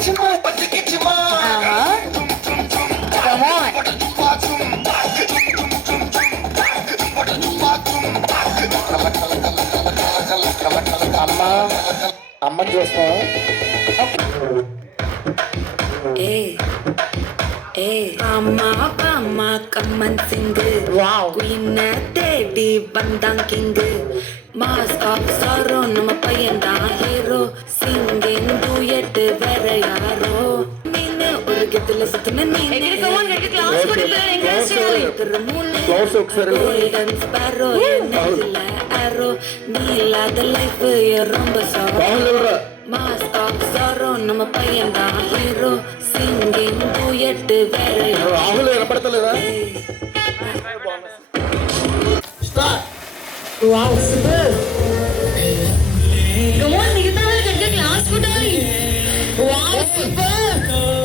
Come on. అమ్మ చూస్తా. அம்மா கம்மன் சிங்கு குயின்ன தேடி வந்தான் கிங்கு மாஸ் ஆஃப் சாரோ நம்ம பையன் தான் ஹீரோ சிங்கிங் டூயட் வேற யாரோ நீனு ஒரு கெத்துல சுத்துன நீனு క్లాస్ కొడితే ఎంకరేజ్ చేయాలి. క్లాస్ ఒకసారి గోల్డెన్ స్పారో నెజిల ఆరో నీలాద లైఫ్ ரொம்ப సారో మాస్ ఆఫ్ సారో நம்ம పైయన్ దా హీరో సింగింగ్ డూయట్ వేర రాహుల్ వినపడతలేదా? Start. Wow super. Come on మిగతా వాళ్ళు గట్టిగా క్లాస్ కొట్టాలి. వావ్ సూపర్.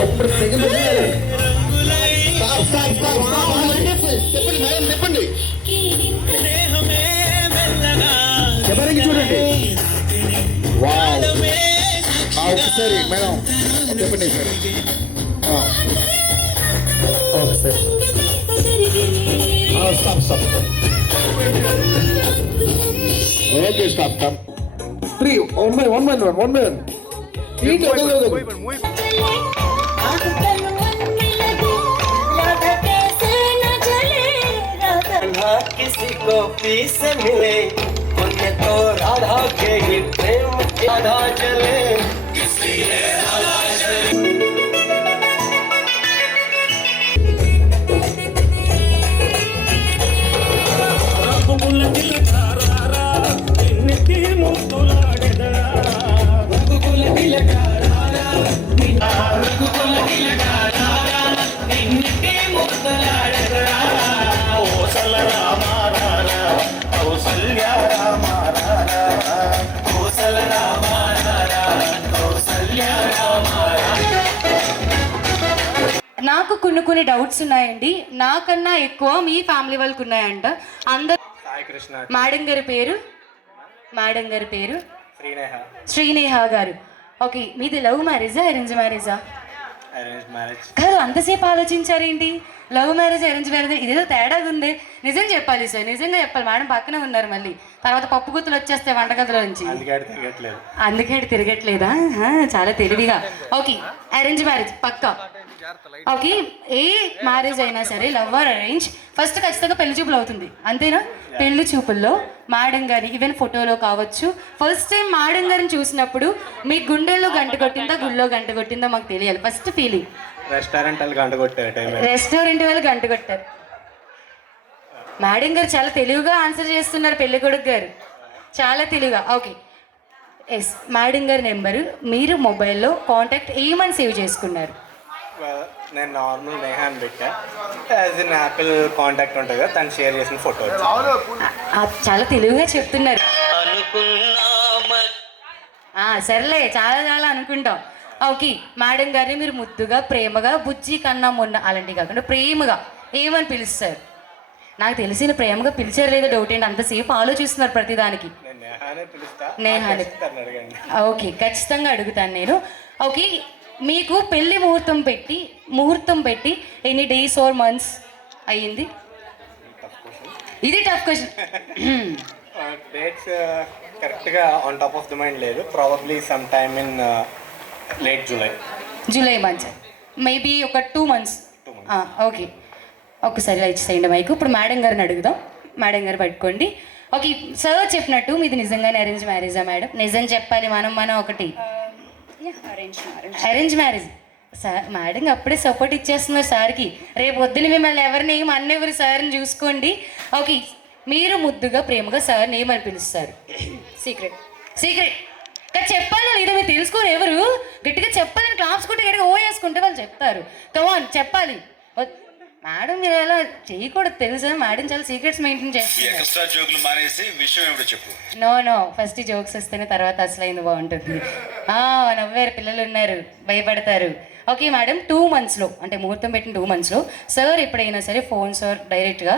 అప్పుడు సెకండ్ స్టార్ట్. వండర్ఫుల్. చెప్పండి మేడం, చెప్పండి. ఎవరికి చూడండి. వావ్. ఒకసారి మేడం చెప్పండి సార్. ఒకసారి స్టాప్. Okay stop. 3 1 minute. किसी को पीस मिले उन्हें तो राधा के ही प्रेम राधा चले నాకు కొన్ని డౌట్స్ ఉన్నాయండి. నాకన్నా ఎక్కువ మీ ఫ్యామిలీ వాళ్ళకి ఉన్నాయంట. అందరు మేడం గారి పేరు శ్రీనేహ గారు. ఓకే, మీది లవ్ మ్యారేజా అరేంజ్ మ్యారేజా? కాదు, అంతసేపు ఆలోచించారేంటి? లవ్ మ్యారేజ్ అరేంజ్ మ్యారేజ్ ఇదేదో తేడాగా ఉంది. నిజం చెప్పాలి సార్, నిజంగా చెప్పాలి. మేడం పక్కనే ఉన్నారు, మళ్ళీ తర్వాత పప్పు గుత్తులు వచ్చేస్తాయి వంటగదిలో నుంచి. అందుకే తిరగట్లేదా? చాలా తెలివిగా. ఓకే, అరేంజ్ మ్యారేజ్ పక్కా. ఓకే, ఏ మ్యారేజ్ అయినా సరే లవ్ ఆర్ అరేంజ్ ఫస్ట్ ఖచ్చితంగా పెళ్లి చూపులు అవుతుంది, అంతేనా? పెళ్లి చూపుల్లో మేడం గారి ఈవెన్ ఫోటోలో కావచ్చు, ఫస్ట్ టైం మేడం గారిని చూసినప్పుడు మీ గుండెల్లో గంట కొట్టిందా గుళ్ళో గంట కొట్టిందా మాకు తెలియాలి. First feeling. రెస్టారెంట్ వాళ్ళు గంట కొట్టారు. మేడం గారు చాలా తెలివిగా ఆన్సర్ చేస్తున్నారు, పెళ్లి కొడుకు గారు చాలా తెలివిగా. ఓకే, ఎస్, మేడం గారి నెంబరు మీరు మొబైల్లో కాంటాక్ట్ ఏమని సేవ్ చేసుకున్నారు? నేను నార్మల్ నేహాన్ పెట్టా, యాజ్ ఇన్ యాపిల్ కాంటాక్ట్ ఉంటుంది కదా, తను షేర్ చేసిన ఫోటో. చాలా తెలివిగా చెప్తున్నారు. సర్లే, చాలా అనుకుంటాం. ఓకే, మేడం గారిని మీరు ముద్దుగా ప్రేమగా బుజ్జి కన్నా మొన్న అలాంటివి కాకుండా ప్రేమగా ఏమని పిలుస్తారు? నాకు తెలిసిన ప్రేమగా పిలిచారు లేదా డౌట్ ఏంటి? అంతసేపు ఆలోచిస్తున్నారు ప్రతిదానికి. నేహాని. ఓకే, ఖచ్చితంగా అడుగుతాను నేను. ఓకే, మీకు పెళ్లి ముహూర్తం పెట్టి ఎన్ని డేస్ ఆర్ మంత్స్ అయ్యింది? ఇది టఫ్ క్వశ్చన్. డేట్స్ కరెక్ట్గా on top of the mind లేదు. Probably some time in late July month, maybe ఒక 2 months. ఓకే, ఒక్కసారి ఇచ్చేసేయండి మైకు. ఇప్పుడు మేడం గారిని అడుగుదాం. మేడం గారు పట్టుకోండి. ఓకే, సార్ చెప్పినట్టు మీది నిజంగానే అరేంజ్ మ్యారేజా మేడం? నిజం చెప్పాలి, మనం ఒకటి అరేంజ్ మ్యారేజ్. సార్ మేడం అప్పుడే సపోర్ట్ ఇచ్చేస్తున్నారు సార్కి. రేపు వద్దున మిమ్మల్ని ఎవరిని అన్నెవరు సార్ని చూసుకోండి. ఓకే, మీరు ముద్దుగా ప్రేమగా సార్ని ఏమని పిలుస్తారు? సీక్రెట్ చెప్పాలి లేదా? మీరు తెలుసుకోరు ఎవరు గట్టిగా చెప్పాలని క్లాప్స్ కొట్టి గట్టిగా ఓ వేసుకుంటే వాళ్ళు చెప్తారు. కమాన్ చెప్పాలి. మేడం మీరు ఎలా చేయకూడదు తెలుసా? మేడం చాలా సీక్రెట్స్ మెయింటైన్ చేస్తారు. నో ఫస్ట్ జోక్స్ వస్తేనే తర్వాత అసలైంది బాగుంటుంది. నవ్వారు, పిల్లలు ఉన్నారు, భయపడతారు. ఓకే మేడం, 2 monthsలో అంటే ముహూర్తం పెట్టిన 2 monthsలో సార్ ఎప్పుడైనా సరే ఫోన్ సార్ డైరెక్ట్గా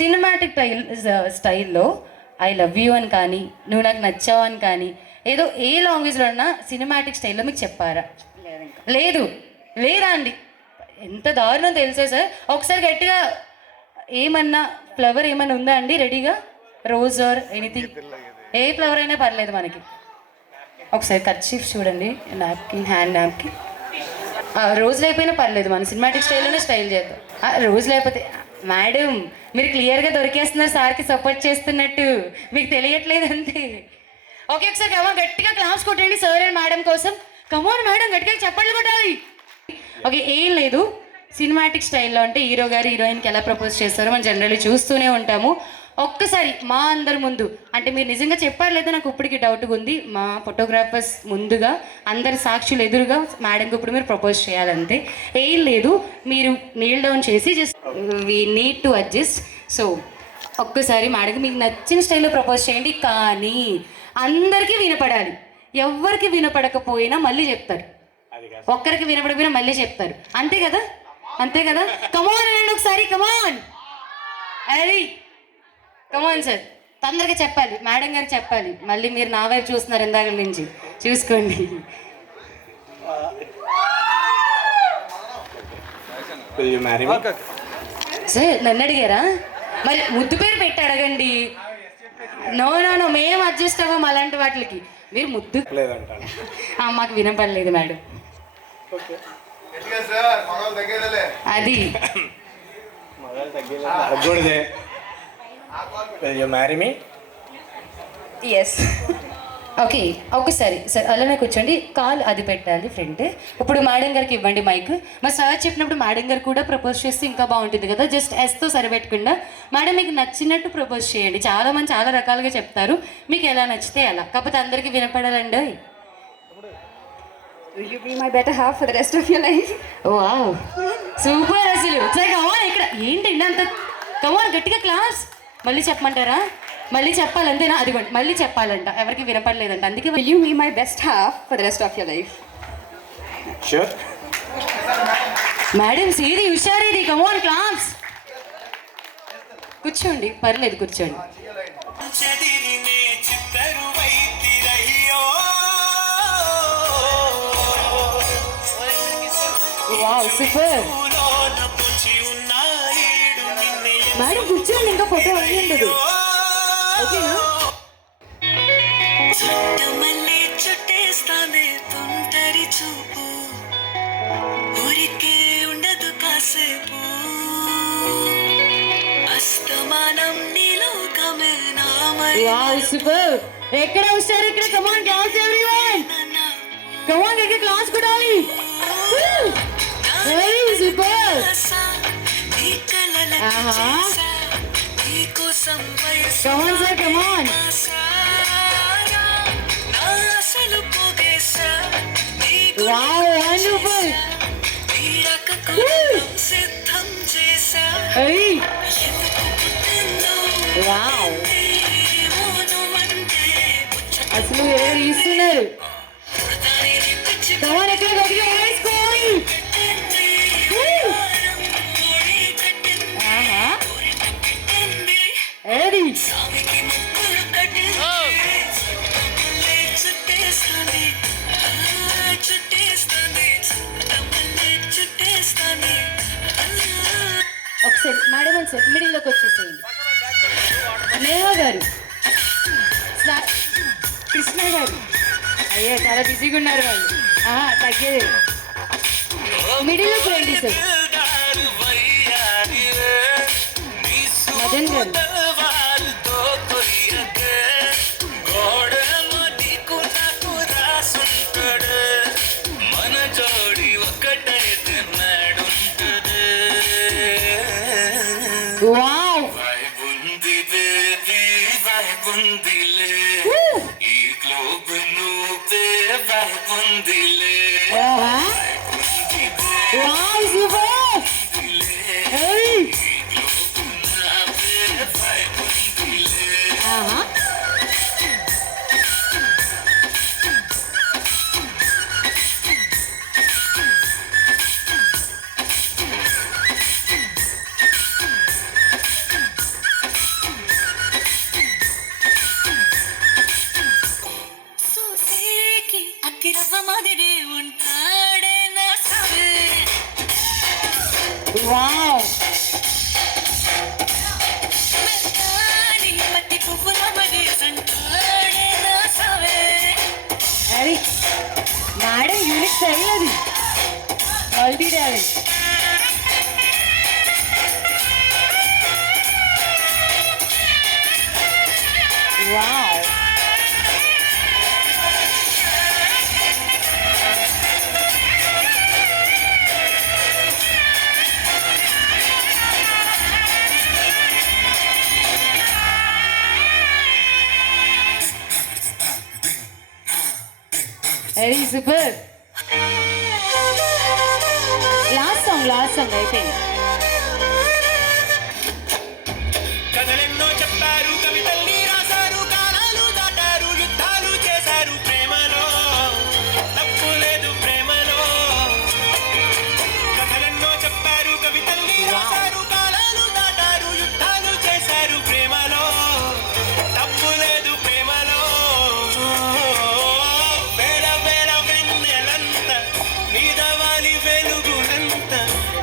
సినిమాటిక్ స్టైల్లో ఐ లవ్ యూ అని కానీ నువ్వు నాకు నచ్చావు అని కానీ ఏదో ఏ లాంగ్వేజ్లో ఉన్నా సినిమాటిక్ స్టైల్లో మీకు చెప్పారా? పర్లేదు ఇంకా లేదు లేదా అండి ఎంత దారుణం తెలుసా సార్ ఒకసారి గట్టిగా ఏమన్నా ఫ్లవర్ ఏమన్నా ఉందా అండి రెడీగా rose or anything A flower అయినా పర్లేదు మనకి ఒకసారి కర్చీఫ్ చూడండి నాప్కిన్ హ్యాండ్ నాప్కిన్ రోజు లేకపోయినా పర్లేదు మన సినిమాటిక్ స్టైల్లోనే స్టైల్ చేద్దాం రోజు లేకపోతే మేడం మీరు క్లియర్గా దొరికేస్తున్నారు సార్కి సపోర్ట్ చేస్తున్నట్టు మీకు తెలియట్లేదు అంతే ఓకే ఒకసారి కమాన్ గట్టిగా క్లాస్ కొట్టండి సార్ అండ్ మేడం కోసం కమాన్ మేడం గట్టిగా చప్పట్లు కొట్టాలి ఓకే ఏం లేదు సినిమాటిక్ స్టైల్లో అంటే హీరో గారు హీరోయిన్కి ఎలా ప్రపోజ్ చేస్తారో మనం జనరల్లీ చూస్తూనే ఉంటాము ఒక్కసారి మా అందరి ముందు అంటే మీరు నిజంగా చెప్పారు లేదా నాకు ఇప్పటికి డౌట్గా ఉంది మా ఫోటోగ్రాఫర్స్ ముందుగా అందరి సాక్షులు ఎదురుగా మేడంకి ఇప్పుడు మీరు ప్రపోజ్ చేయాలంతే ఏం లేదు మీరు నీల్ డౌన్ చేసి just we need to adjust so ఒక్కసారి మేడంకి మీకు నచ్చిన స్టైల్లో ప్రపోజ్ చేయండి కానీ అందరికీ వినపడాలి ఎవరికి వినపడకపోయినా మళ్ళీ చెప్తారు ఒక్కరికి వినపడకపోయినా మళ్ళీ చెప్తారు అంతే కదా కమాన్ అండి ఒకసారి కమాన్ అది కమాన్ సార్ తొందరగా చెప్పాలి మేడం గారికి చెప్పాలి మళ్ళీ మీరు నా వైపు చూస్తున్నారు ఇందాక నుంచి చూసుకోండి సార్ నన్ను అడిగారా మరి ముద్దు పేరు పెట్టి అడగండి నో మేము అడ్జస్ట్ అవ్వం అలాంటి వాటికి మీరు ముద్దు మాకు వినపడలేదు మేడం అది ఎస్ ఓకే ఒకసారి సార్ అలానే కూర్చోండి కాల్ అది పెట్టాలి ఫ్రంట్ ఇప్పుడు మేడం గారికి ఇవ్వండి మైక్ మరి సార్ చెప్పినప్పుడు మేడం గారు కూడా ప్రపోజ్ చేస్తే ఇంకా బాగుంటుంది కదా జస్ట్ ఎస్తో సరిపెట్టకుండా మేడం మీకు నచ్చినట్టు ప్రపోజ్ చేయండి చాలామంది చాలా రకాలుగా చెప్తారు మీకు ఎలా నచ్చితే అలా కాకపోతే అందరికీ వినపడాలండి Will you be my better half for the rest of your life? Wow super అసలు సరే కమాన్ ఇక్కడ ఏంటండి అంత కమాన్ గట్టిగా క్లాస్ మళ్ళీ చెప్పమంటారా మళ్ళీ చెప్పాలి అంతేనా అదిగోండి మళ్ళీ చెప్పాలంట ఎవరికి వినపడలేదంట అందుకే Will you be my best half for the rest of your life? Sure. Madam సీది హుషారేది కమాన్ క్లాస్ కూర్చోండి పర్లేదు కూర్చోండి వావ్ సూపర్ మేడం కూర్చోండి ఇంకా ఫోటో అయ్యిండదు ఓకేనా చుట్టేస్తాంది తుంటరి చూపు ఊరికే ఉండదు కాసేపు అస్తమానం నీలోకమే వావ్ సూపర్ ఎక్కడ వచ్చారు ఇక్కడ కమాన్ క్లాస్ ఎవ్రీవన్ కమాన్ ఇక్కడ క్లాస్ కొడాలి వెరీ సూపర్ ఆహా come on sir come on wow wonderful wow అసలు ఎవరు ఇస్తున్నారు కమాన్ ఎక్కడ గట్టిగా వేసుకోవాలి ఆహా ఏది ఒకసారి మేడం అని సార్ మిడిల్లోకి వచ్చేసేయండి నేహా గారు కృష్ణ గారు అయ్యో చాలా బిజీగా ఉన్నారు వాళ్ళు తగ్గేది మిడిల్లోకి రండి సార్ మదన్ గారు వావ్ వావ్ సూపర్ వావ్ అది మేడం యూనిక్ స్టైల్ అది multi talent wow very super last song అయిపోయింది కథలెన్నో చెప్పారు కవితల్ని రాశారు కాలాలు దాటారు యుద్ధాలు చేశారు ప్రేమలో తప్పు లేదు ప్రేమలో కథలెన్నో చెప్పారు కవితల్ని రాశారు కాలాలు దాటారు యుద్ధాలు చేశారు ప్రేమలో తప్పు లేదు ప్రేమలో వేల వేల వెన్నెలంత మీద వాలి వెలుగులంత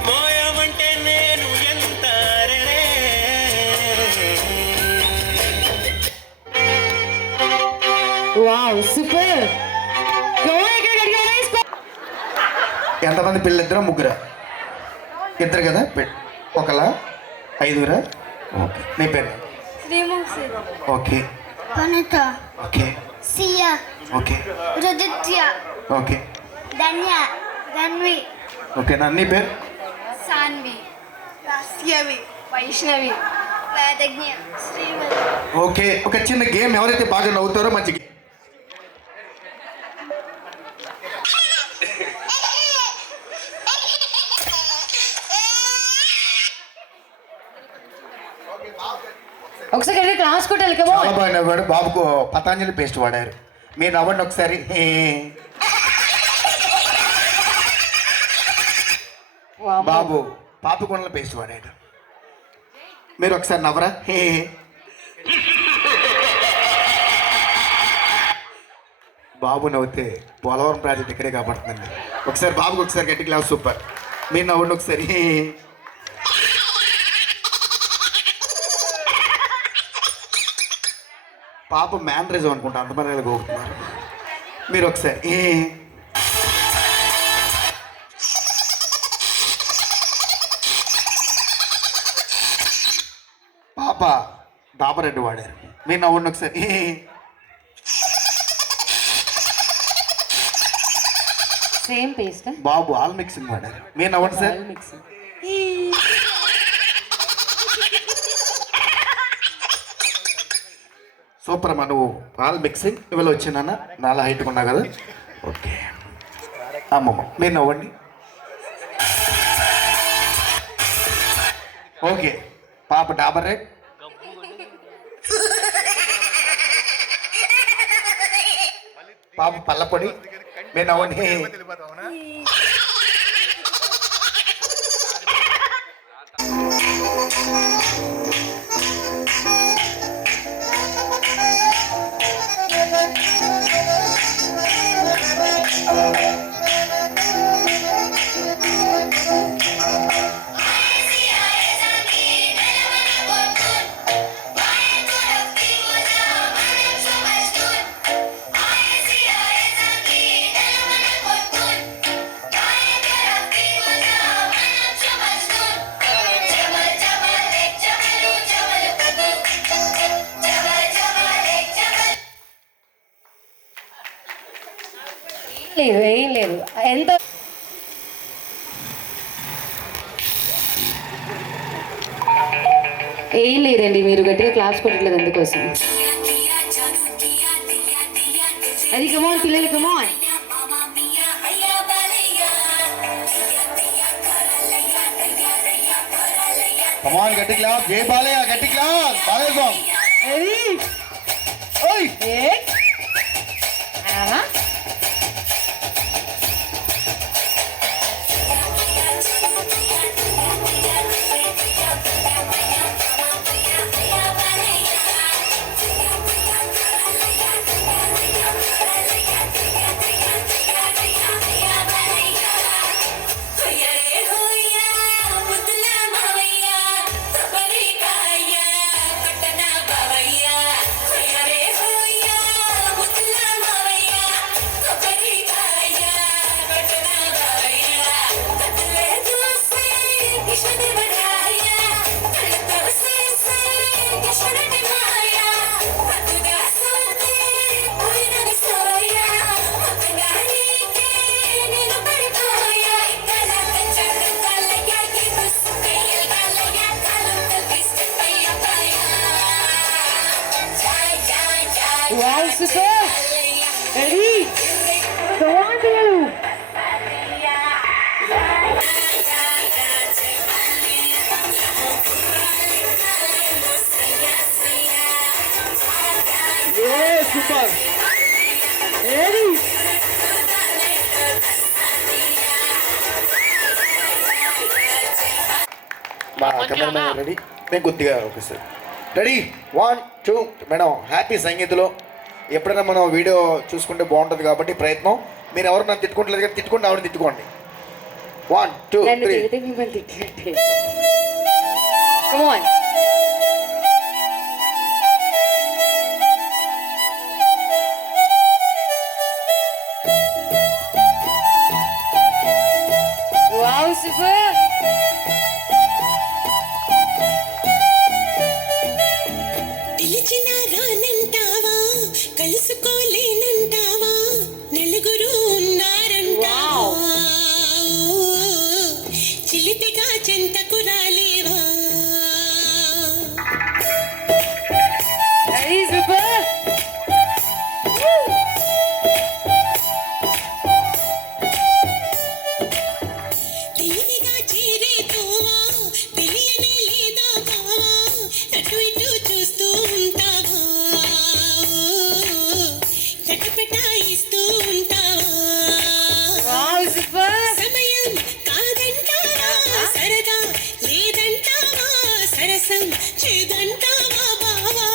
మోయమంటే నేను ఎంత రే వావ్ సూపర్ ఎంతమంది పిల్లలు ఇద్దరు ముగ్గురా ఇద్దరు కదా ఒకలా ఐదుగురా ఓకే నీ పేరు ఓకే వనిత ఓకే సియా ఓకే రుదిత్య ఓకే ధన్య ధన్వి ఓకే నా నీ పేరు సాన్వి రాస్యవి వైష్ణవి వేదజ్ఞ శ్రీమతి ఓకే ఒక చిన్న గేమ్ ఎవరైతే బాగా నవ్వుతారో మంచి game. ఒకసారి క్లాస్ కొట్టాలి కదా చాలా బాగా నవ్వాడు బాబుకు పతాంజలి పేస్ట్ వాడారు మీరు నవ్వండి ఒకసారి బాబు పాపకొండల పేస్ట్ వాడాడు మీరు ఒకసారి నవ్వరా బాబు నవ్వుతే పోలవరం ప్రాజెక్ట్ ఇక్కడే కాపాడుతుందండి ఒకసారి బాబుకి ఒకసారి గట్టి క్లాస్ సూపర్ మీరు నవ్వండి ఒకసారి పాప మ్యానరిజం అనుకుంటా అంతమంది గోగుతున్నారు మీరు ఒకసారి పాప దాపరెడ్డి వాడారు మీరు నవ్వండి ఒకసారి సేమ్ పేస్ట్ బాబు ఆల్ మిక్సింగ్ వాడారు మీరు నవ్వండి సార్ మిక్సింగ్ సూపర్ అమ్మా నువ్వు ఆల్ మిక్సింగ్ ఇవాళ వచ్చినా నాలా హైట్గా ఉన్నా కదా ఓకే అమ్మమ్మ మీరు నవ్వండి ఓకే పాప డాబర్ రెడ్ పాప పల్లపొడి మీరు నవ్వండి లేదు ఏం లేదు ఎంత ఏం లేదండి మీరు గట్టిగా క్లాస్ కొట్టట్లేదు అందుకోసం అది కమాన్ పిల్లలు కమాన్ కమాన్ గట్టి క్లాస్ జై బాలయ్య గట్టి క్లాస్ బాలయ్య సాంగ్ అది ఓయ్ ఏ ఆహా సూపర్ రెడీ గో ఆన్ పిల్లలు సూపర్. రెడీ మా కెమెరామెన్ రెడీ, మేము కొద్దిగా ఒకసారి రెడీ 1 2 మేడం. హ్యాపీ సంగీతలో ఎప్పుడైనా మనం వీడియో చూసుకుంటే బాగుంటుంది కాబట్టి ప్రయత్నం. మీరు ఎవరు నన్ను తిట్టుకోవట్లేదు కానీ తిట్టుకోండి, ఆవిడని తిట్టుకోండి. 1 2 నన్ను 3 తిడితే మిమ్మల్ని తిట్టినట్టే కమ్ ఆన్ వావ్ సూపర్ పిలిచినా రానంటావా కలుసుకోలేనంటావా నలుగురు ఉన్నారంటావా చిలిపిగా చెంతకు రాలేవా రెడీ సూపర్ తెలివిగా చేరేతోవా తెలియనే లేదా బావా అటు ఇటు చూస్తూ ఉంటావా కటపటాయిస్తూ ఉంటావా వావ్ సూపర్ సమయం కాదంటావా సరదా లేదంటావా సరసం చేదంటావా బావా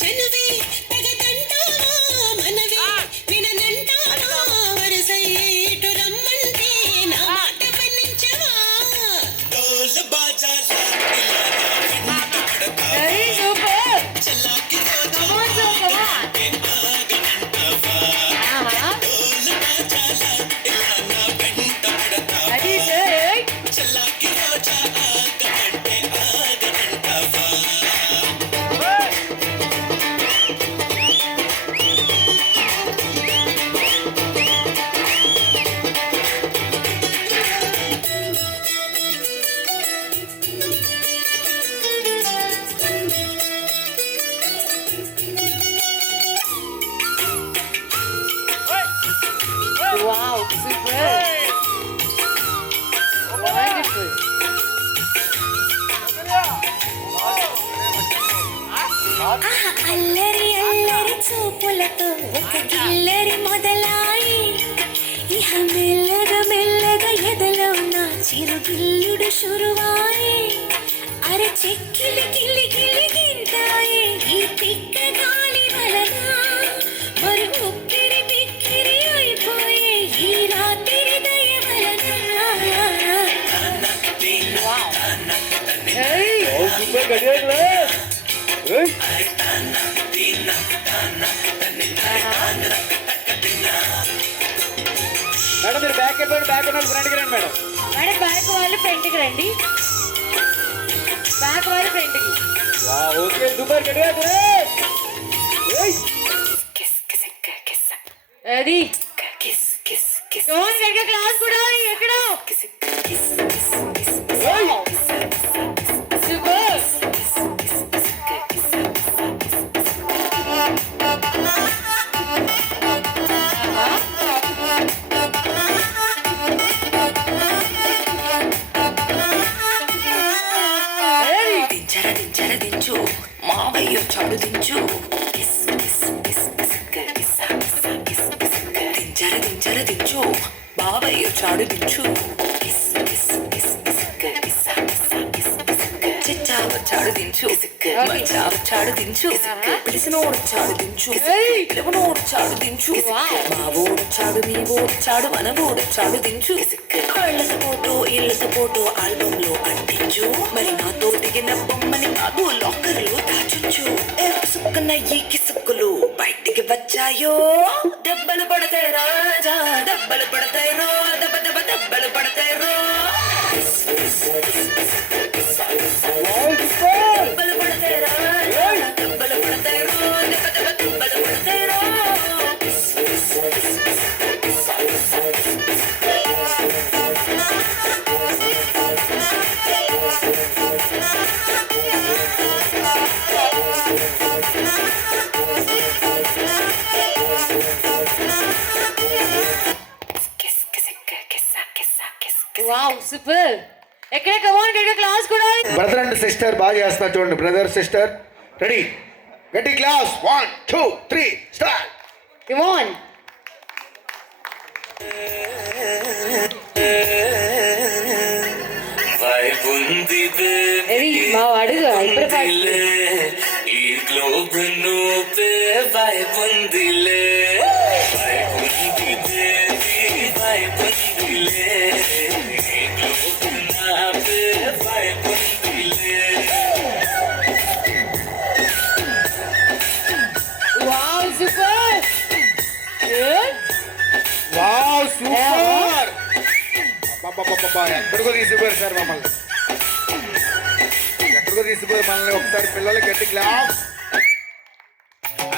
చనువే తగదంటావా మనవే విననంటావా వరసైటు రమ్మంటే నా మాట మన్నించవా డోల బాజాల రెడీ సూపర్ చల్లాకి రోజా come on so come on ఆహా డోల బాజాల ఇలా నా వెంట పడతా రెడీ సార్ చల్లాకి రోజా ఆగమంటే ఆగనంటావా వావ్ సూపర్ వండర్ఫుల్ అల్లరి అల్లరి చూపులతో ఒక గిల్లరి మొదలాయి ఇహ మెల్లగా మెల్లగా ఎదలో నా చిరుగిల్లుడు శురువాయి అరే చెక్కిలి గిల్లి గిల్లి గింటాయి ఈ పిక్క గాలి వలన మరి ఉక్కిరి బిక్కిరి అయిపోయే ఈ రాత్రి దయ వలన మేడం మీరు బ్యాక్ అయిపోయారు, బ్యాక్ ఉన్న ఫ్రంట్కి రండి మేడం. మేడం బ్యాక్ వాళ్ళు ఫ్రంట్కి రండి బ్యాక్ వాళ్ళు ఫ్రంట్కి ఓకే సూపర్ గడియారు. Ready kiss kiss kiss don't get class కూడా ఎక్కడ సూపర్ దించర దించర దించు మావయ్య చాడు దించు kiss kiss kiss kiss kiss kiss kiss దించర దించర దించు బావయ్య చాడు దించు kiss kiss kiss kiss kiss kiss చిచ్చావ చాడు దించు మచ్చావ చాడు దించు పిలిసినోడు చాడు దించు పిలవనోడు చాడు దించు మావోడు చాడు మీ ఓడు చాడు మన ఓడు చాడు దించు కళ్ళ ఫోటో ఆల్బమ్ లో అంటించు మరి నా తోటికి నా బొమ్మని కాదు లాకర్ లో దాచుంచు సుక్కన ఈ కిసుక్కులు బయటికి వచ్చాయో దెబ్బలు పడతాయి రాజా దెబ్బలు పడతాయి రో దెబ్బ దెబ్బ దెబ్బలు పడతాయి రో దెబ్బలు పడతాయి రాజా దెబ్బలు పడతాయి రో దెబ్బ దెబ్బ దెబ్బలు పడతాయి రో వావ్ సూపర్. ఎక్కడ కమాన్ గట్టిగా క్లాస్ కూడా. బ్రదర్ అండ్ సిస్టర్ బాగా చేస్తున్నారు చూడండి. బ్రదర్ సిస్టర్ రెడీ, గట్టి క్లాస్. 1 2 3 స్టార్ట్. కమాన్. ఏది మా వాడు హైపర్ ఫాస్ట్. ఈ గ్లోబ్ నువ్వే వైపుందిలే వైపుందిదే వైపుందిలే ఈ గ్లోబ్ నావే వైపుందిలే. Wow super. Wow super. అబ్బబ్బబ్బబ్బా, ఎక్కడికో తీసుకుపోయారు సార్ మమ్మల్ని, ఎక్కడికో తీసుకుపోయి మనల్ని. ఒకసారి పిల్లలకి గట్టి class.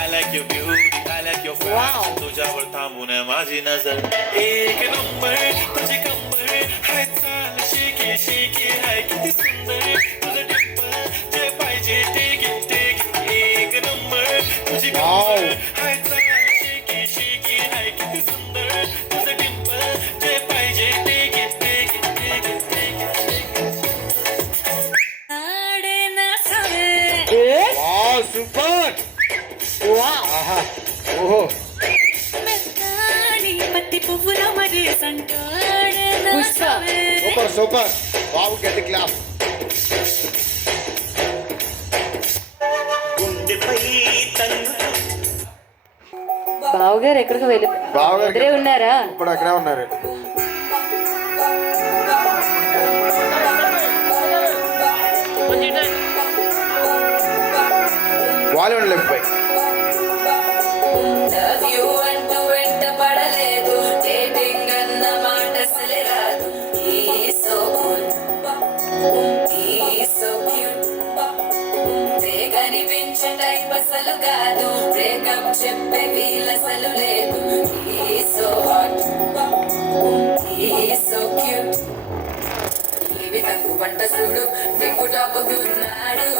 I like your beauty, I like your fashion. तुझ्यावर थांबून माझी नजर एक नंबर तुझे कंबर हाय चाल शेकी शेकी हाय किती सुंदर तुझं डिंपल जे पाहिजे टेक एक नंबर तुझी कंबर हाय चाल शेकी शेकी हाय किती सुंदर तुझं डिंपल जे पाहिजे टेक వావ్ సూపర్. ఆహా ఓహో సూపర్ సూపర్. వావ్ గట్టి క్లాస్. బావగారు ఎక్కడికి వెళ్ళి బావగారు ఇద్దరే ఉన్నారా? ఇప్పుడు అక్కడే ఉన్నారు. వాల్యూమ్ లెఫ్ట్ పై. Love you అంటూ వెంట పడలేదు, డేటింగ్ అన్న మాట అసలే రాదు. He's so good, he's so cute. కనిపించే టైప్ అసలు కాదు, బ్రేకప్ చెప్పే వీల్ అసలు లేదు. He's so hot, he's so cute. వంట చూడు విగ్గుటాకున్నాడు,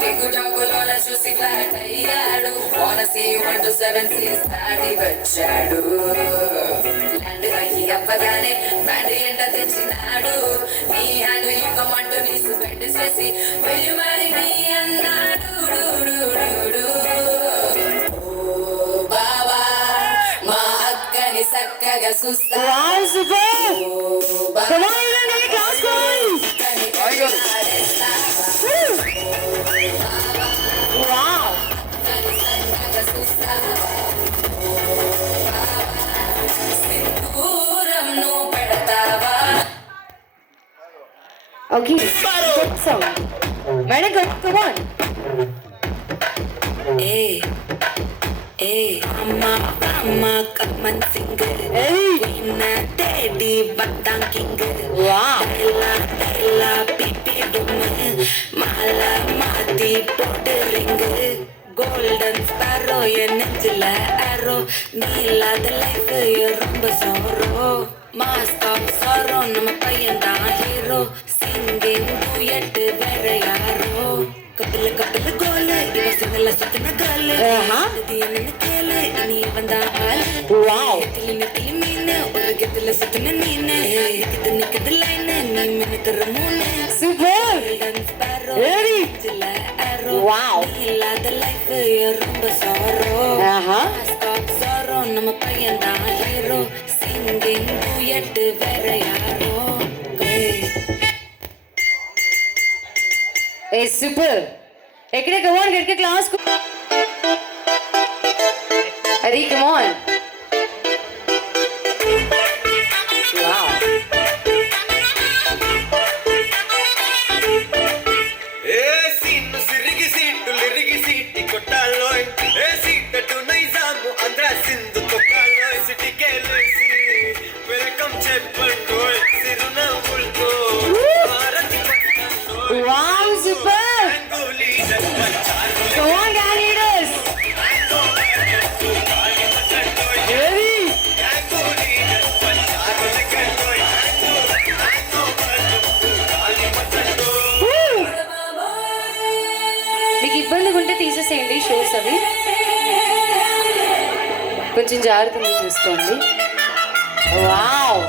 విగ్గుటాకులోన చూసి ఫ్లాట్ అయ్యాడు. ఓనసి 1 to 7 దాటి వచ్చాడు. ల్యాండ్ పైకి అవ్వగానే బ్యాటరీ ఎంట తెచ్చినాడు. నీ హ్యాండ్ ఇవ్వమంటూ నీసు బెడ్ చేసి వెళ్ళి మరి నీ అన్నాడు. ఓ బావా మా అక్కని చక్కగా చూస్తా. Wow super. కమాన్ గట్టిగా క్లాస్ కూడా. Wow okay good song madam. Come on. ఏ ఏ అమ్మా అమ్మా కమ్మన్ సింగర్ విన్న టెడ్డీ బట్టాం కింగ్. వావ్ తెల్ల పిపి డుమ్ మాల మాది పొడి రింగ్. கோல்டன் ஸ்பாரோ என் நெஞ்சில ஆரோ, நீ இல்லாத லைஃப் ரொம்ப சோரோ. மாஸ்க் ஆஃப் சாரோ நம்ம பையன் தான் ஹீரோ. சிங்கிங் டூயட் வேற யாரோ. கப்பில கப்பில கோலு இவ சிங்கல சுத்தின காலு. என்னன்னு கேளு இனி வந்தான் ஆளு. நெத்திலி நெத்திலி மீன் ஒரு கெத்துல சுத்தின நீனு. கிட்ட நிக்குது லைன் நீ மினுக்குற மூணு. சூப்பர். Golden sparrow Ready? நெஞ்சில ஆரோ. Wow. நீ இல்லாத லைஃப் ரொம்ப சோரோ. மாஸ்க் ஆஃப் சாரோ நம்ம பையன் தான் ஹீரோ. சிங்கிங் டூயட் வேற யாரோ. ఏ సూపర్. ఎక్కడ కమాన్ గట్టిగా క్లాస్. అరే కమాన్. వావ్ ఏ సీను సిరిగి సీటు లిరిగి సీటి కొట్టాలో ఏ సీటటు నైజాము ఆంధ్ర సింధు తొక్కాలో సిటీకే లేసి వెల్కమ్ చెప్పండు సిరునవ్వులతో భారతి కొట్టాలో వావ్ సూపర్. అంగులీ జన్మచారు కమాన్ గ్యాలీడర్స్. రెడీ. అంగులీ జన్మచారు లెక్కలోయ్ మీకు ఇబ్బందిగా ఉంటే తీసేసేయండి షోస్ అవి. కొంచెం జాగ్రత్తగా చూసుకోండి. వావ్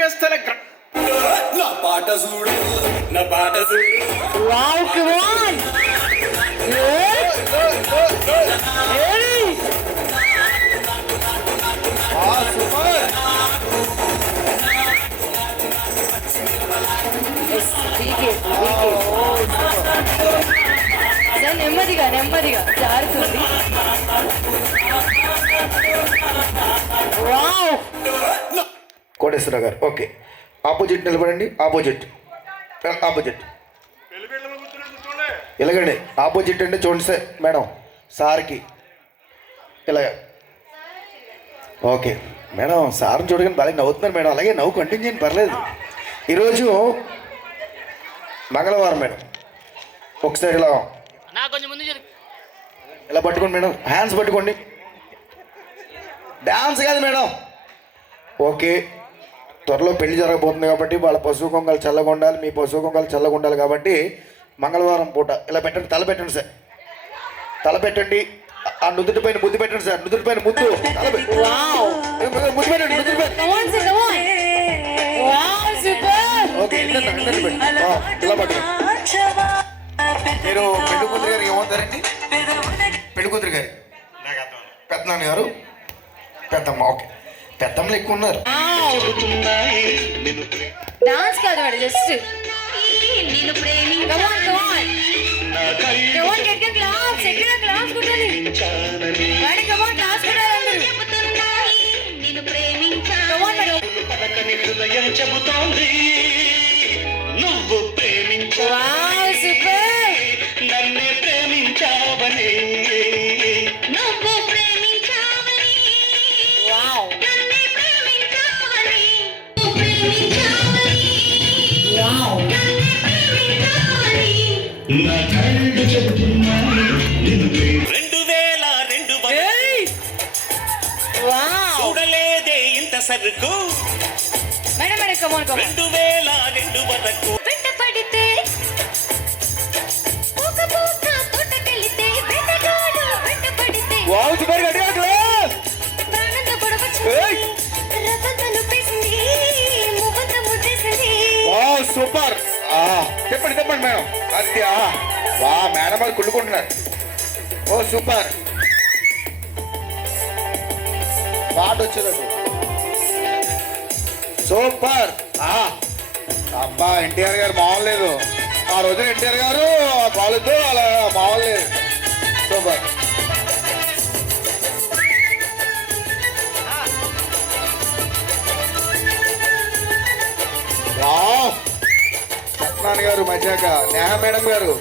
రంగస్థల నా పాట చూడు నా పాట చూడు వావ్ కమ్ ఆన్ సూపర్. నెమ్మదిగా నెమ్మదిగా జారుతుంది. వావ్ కోటేశ్వరరావు గారు ఓకే. ఆపోజిట్ నిలబడండి. ఆపోజిట్ ఆపోజిట్ ఇలాగండి. ఆపోజిట్ అంటే చూడండి సార్ మేడం సార్కి ఇలాగ ఓకే మేడం. సార్ని చూడగానే బాగా నవ్వుతున్నారు మేడం. అలాగే నవ్వు కంటిన్యూ చేయండి పర్లేదు. ఈరోజు మంగళవారం మేడం. ఒకసారి ఇలా ఇలా పట్టుకోండి మేడం. హ్యాండ్స్ పట్టుకోండి. డ్యాన్స్ కాదు మేడం. ఓకే త్వరలో పెళ్లి జరగబోతుంది కాబట్టి వాళ్ళ పశువు కొంగలు చల్లగా ఉండాలి, మీ పశువు కొంగలు చల్లగా ఉండాలి కాబట్టి మంగళవారం పూట ఇలా పెట్టండి. తల పెట్టండి సార్. తల పెట్టండి. ఆ నుదుటి పైన ముద్దు పెట్టండి సార్. నుదుటి పైన ముద్దు ముద్దు పెట్టండి. నుదుటి పైన ఓకే ఇలా పట్టుకోండి. మీరు పెళ్లి కూతురు గారు ఏమవుతారండి? పెళ్లి కూతురు గారు పెద్దనాన్న గారు పెద్దమ్మ. ఓకే పెద్దమ్మలు ఎక్కువ ఉన్నారు. డాన్స్ కాదు వాడు జస్ట్ చెబుతోంది నువ్వు ప్రేమించు నన్నే ప్రేమించావని నువ్వు ప్రేమించావని నన్నే ప్రేమించావని నన్నే ప్రేమించావని నా కళ్ళు చెబుతున్నాయి 2002 చూడలేదే ఇంత సరుకు madam madam come on come on 2002 వరకు వెంటపడితే ఒక పూట తోటకెళితే వెంటగాడు వెంటపడితే వావ్ సూపర్ గట్టిగా క్లాస్. ప్రాణంతో పొడవచ్చు రసంతను పేసింది మువ్వంత ముద్దేసింది వావ్ సూపర్. చెప్పండి చెప్పండి మేడం. అది వా మేడం వారు కుళ్ళుకుంటున్నారు. ఓ సూపర్ పాట వచ్చేది సూపర్. అబ్బా ఎన్టీఆర్ గారు మామూలు లేదు. ఆ రోజున ఎన్టీఆర్ గారు కాలేజ్తో అలా మామూలు లేదు. సూపర్. సత్యనారాయణ గారు మజాక. నేహ మేడం గారు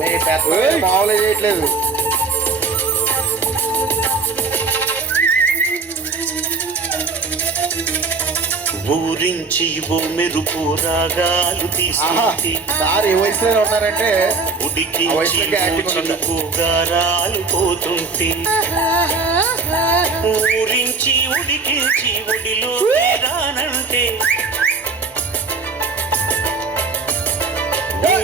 మీ పెద్ద మామూలు చేయట్లేదు. ఊరించి ఓ మెరుపు రాగాలు తీసుకుంటే సార్ ఏ వయసులో ఉన్నారంటే ఉడికి ఆ వయసులోకి యాక్టింగ్ ఉండదు. గారాలు పోతుంటే ఊరించి ఉడికించి ఒడిలో రానంటే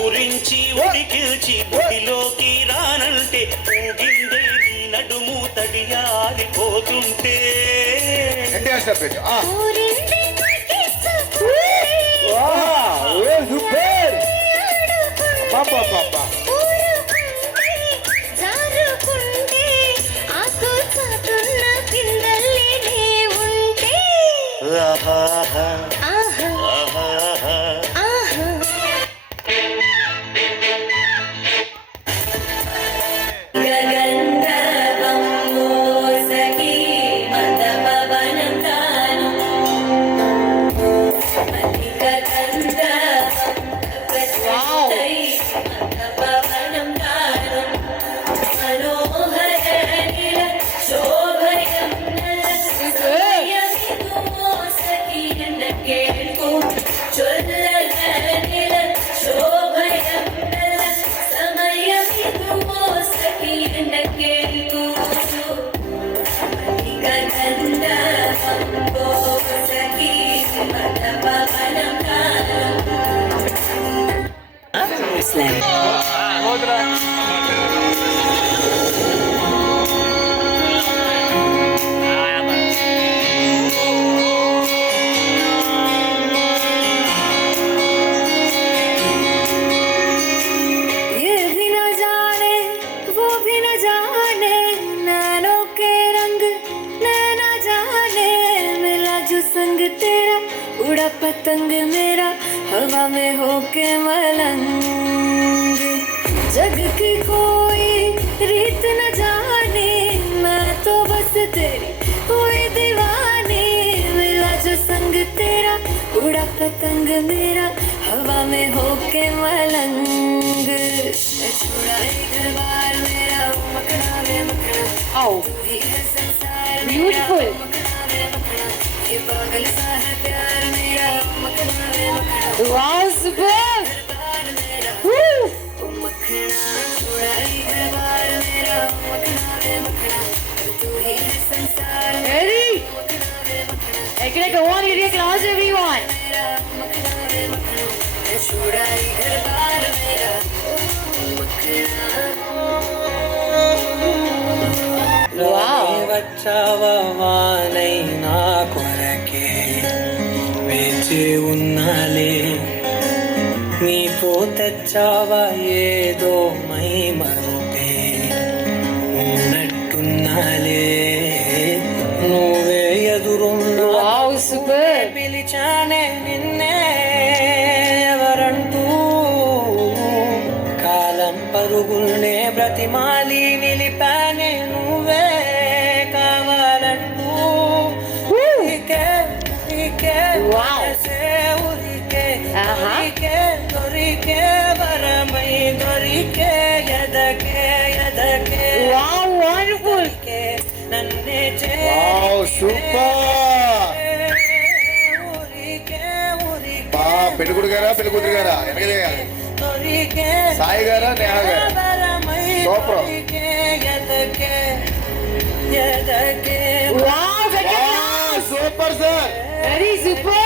ఊరించి ఉడికించి ఒడిలోకి రానంటే ఊగిందే నీ నడుము తడియారిపోతుంటే ఎన్టీఆర్ స్టెప్ పెట్టు. ఊరింది నాకిచ్చు సూపర్. ఊరుకుంటే జారుకుంటే ఆకు చాటున్న పిందల్లేనే ఉంటే ఆహాహా ఆహా ఆహాహా ఆహా శోభయం तेरा उड़ा पतंग मेरा हवा में होके मलंग जग की कोई रीत न जाने मैं तो बस तेरी हुई दीवानी मिला जो संग तेरा उड़ा पतंग मेरा हवा में होके मलंग छुड़ाई घर बार मेरा मखना वे मखना Oh, तू ही है संसार beautiful. मखना वे मखना ये पागल सा है प्यार मेरा मखना वे मखना Wow, super. बार मेरा Woo. ओ मखना छुड़ाई घर बार मेरा मखना वे मखना तू ही है संसार Ready? मखना वे मखना Ekde go on, you class everyone. मेरा मखना वे मखना छुड़ाई घर बार मेरा ओ मखना Wow. వచ్చావమానై నా కొరకే వేచి ఉన్నాలే నీతో తెచ్చావా ఏదో మై మరుపే ఉన్నట్టున్నాలే నువ్వే ఎదురున్నా Wow, super. పిలిచానే నిన్నే ఎవరంటూ కాలం పరుగుల్నే బ్రతిమాలి నిలిపానే నువ్వే కావాలంటూ ఊరికే Wow. ఊరికే Uh-huh. దొరికే వరమై దొరికే ఎదకే Wow, wonderful. నన్నే వావ్ సూపర్ ఊరికే బా పెళ్ళికొడుకు గారా పెళ్ళికూతురు గారా వెనకదే సాయి గారా నేహా గారా super Wow, second class. Super sir Very super.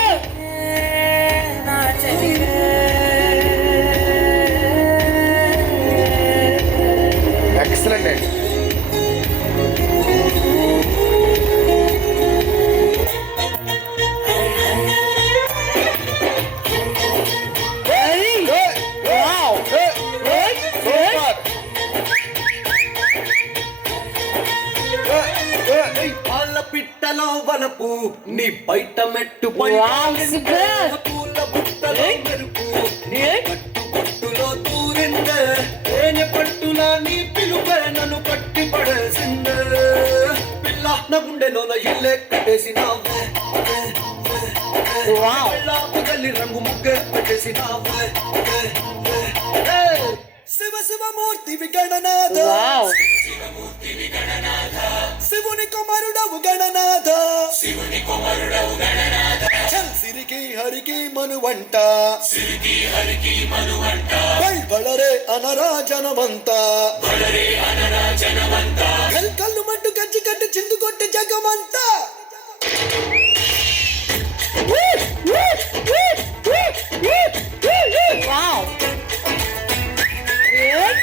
Excellent అండి Very Good. Wow. Good. Good. Super పాల పిట్టలో వలపు నీ బయట మెట్టు Wow, super. పూల బుట్టలో మెరుపు Good. పట్టులో దూరిందే తేనె పట్టులా నీ పిలుపే నన్ను పట్టి పడేసిందే పిల్ల నా గుండెలోన ఇల్లే కట్టేసినావే Wow. గల్లి రంగు ముగ్గే పెట్టేసినావే శివ శివ మూర్తి విగణనాథ Wow. శివుని కుమారుడవు గణనాథ చల్ సిరికి హరికి మనువంట బళరే అనరా జనమంత కల్ కల్లు మంటు కచ్చి కట్టి చిందు కొట్టి జగమంతా Wow. Good.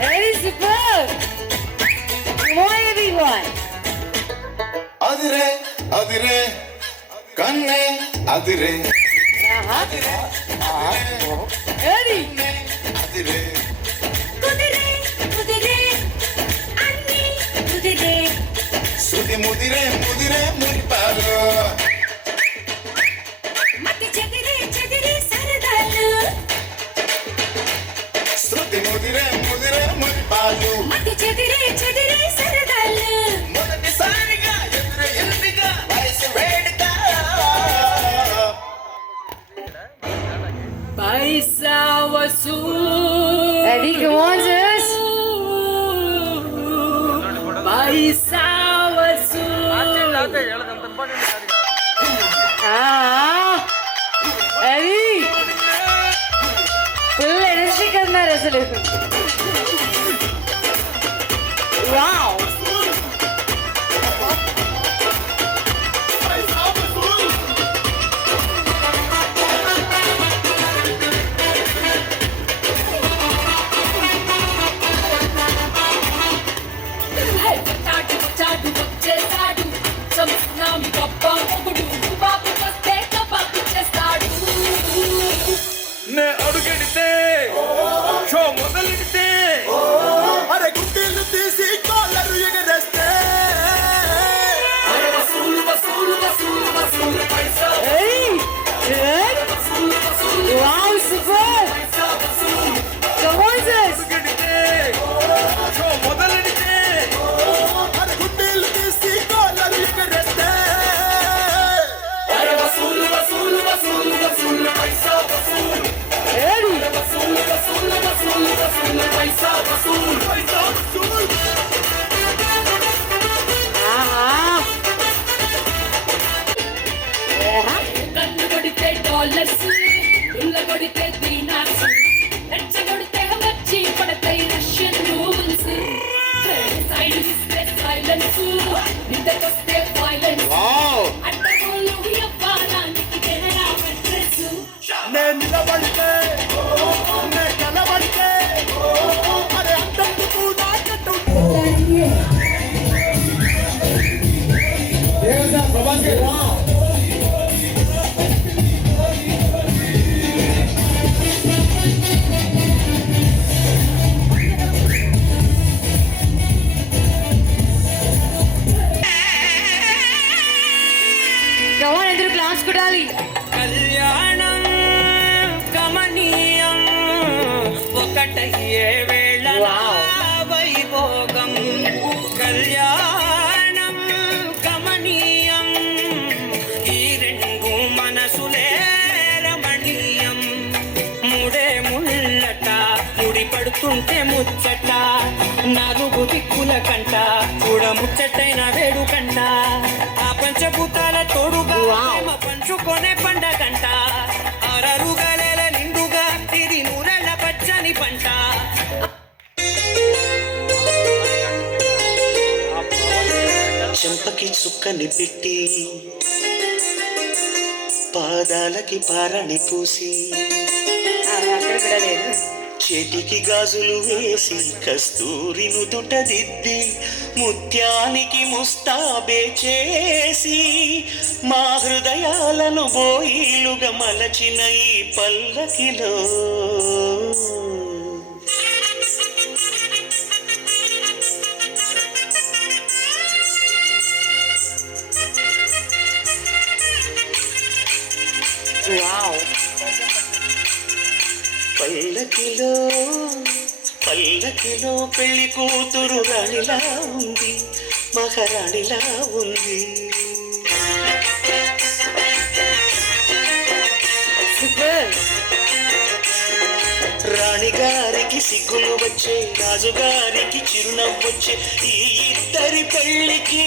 Very super. Come on, everyone. అదిరే అదిరే కన్నే అదిరే Ready? అదిరే కుదిరే కుదిరే అన్ని కుదిరే శృతి ముదిరే ముదిరే మురిపాలు మతి చెదిరే చెదిరే సరదాలు శృతి ముదిరే ముదిరే మురిపాలు మతి చెదిరే చెదిరే సరదాలు మొదటిసారిగా ఎదురు ఎల్లిగా వయసు వేడుక पैसा वसूल Ready? Come on, sis. पैसा वसूल Ready? Full energy करना असल Wow. నే అడుగెడితే షో మొదలెడితే అరే గుడ్డీలు తీసి కాలరు చూసుకుంటాలి. కళ్యాణం గమనీయం ఒకటయ్యే వేళ వైభోగం. కళ్యాణం గమనీయం ఈ రెండు మనసులే రమణీయం. ముడే ముళ్ళట ముడి పడుతుంటే ముచ్చట నాలుగు దిక్కుల కంట చూడ ముచ్చటైన వేడుకంట. ఆ పంచభూతాల తోడుగా పంచుకొనే పండగంట. ఆరరుగలేల నిండుగా తిరి నూరెళ్ళ పచ్చని పంట. చెంపకి చుక్కని పెట్టి పాదాలకి పారాణి పూసి చేతికి గాజులు వేసి కస్తూరి నుదుట దిద్ది ముత్యానికి ముస్తాబే చేసి మా హృదయాలను బోయిలుగా మలచిన ఈ పల్లకిలో పల్లకిలో పల్లకిలో పెళ్లి కూతురు రాణిలా ఉంది, మహారాణిలా ఉంది. రాణిగారికి సిగ్గులు వచ్చే, రాజుగారికి చిరునవ్వొచ్చే, ఈ ఇద్దరి పెళ్లికి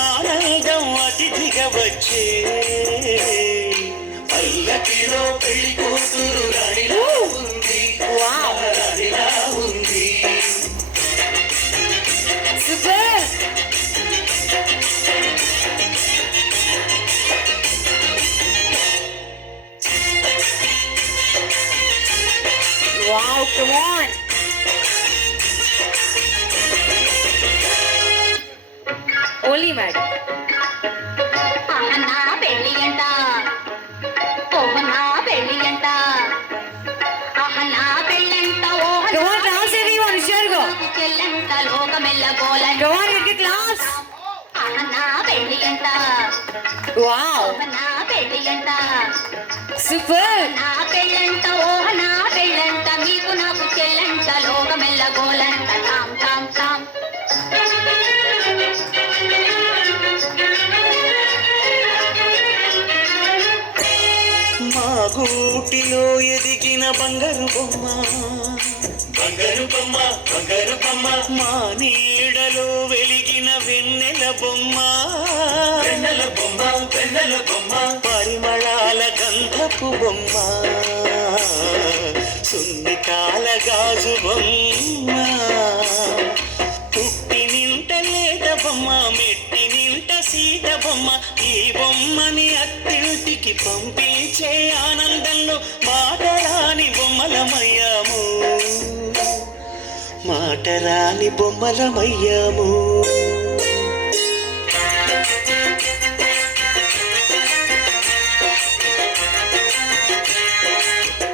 ఆనందం అతిథిగా వచ్చే. పల్లకిలో పెళ్లి కూతురు రాణిలా ఉంది, మహారాణిలా ఉంది. Wow, come on. Only madam. Ahana పెళ్ళి అంట ఓహనా పెళ్ళి అంట అహనా పెళ్ళంట Come on, class everyone, sure go. చెల్లంట లోకమెల్ల గోలంట Come on, get the class. Ahana పెళ్ళి అంట Wow, ఓహనా పెళ్ళి అంట super. నా పెళ్ళంట ఓహనా పెళ్ళంట మీకు నాకు చెల్లంట లోకమెల్ల గోలంట టామ్ టామ్ టామ్. మా గూటిలో ఎదిగిన బంగారు బొమ్మ, బంగారు బొమ్మ, బంగారు బొమ్మ. మా నీడలో వెలిగిన వెన్నెల బొమ్మ, వెన్నెల బొమ్మ, వెన్నెల బొమ్మ. పరిమళాల గంధపు బొమ్మ, సున్నితాల గాజు బొమ్మ. పుట్టి నింట లేత బొమ్మ, మెట్టి నింట సీత బొమ్మ. ఈ బొమ్మని అత్తింటికి పంపించే ఆనందంలో మాటరాని బొమ్మలమయ్యాము, మాటరాని బొమ్మలమయ్యాము.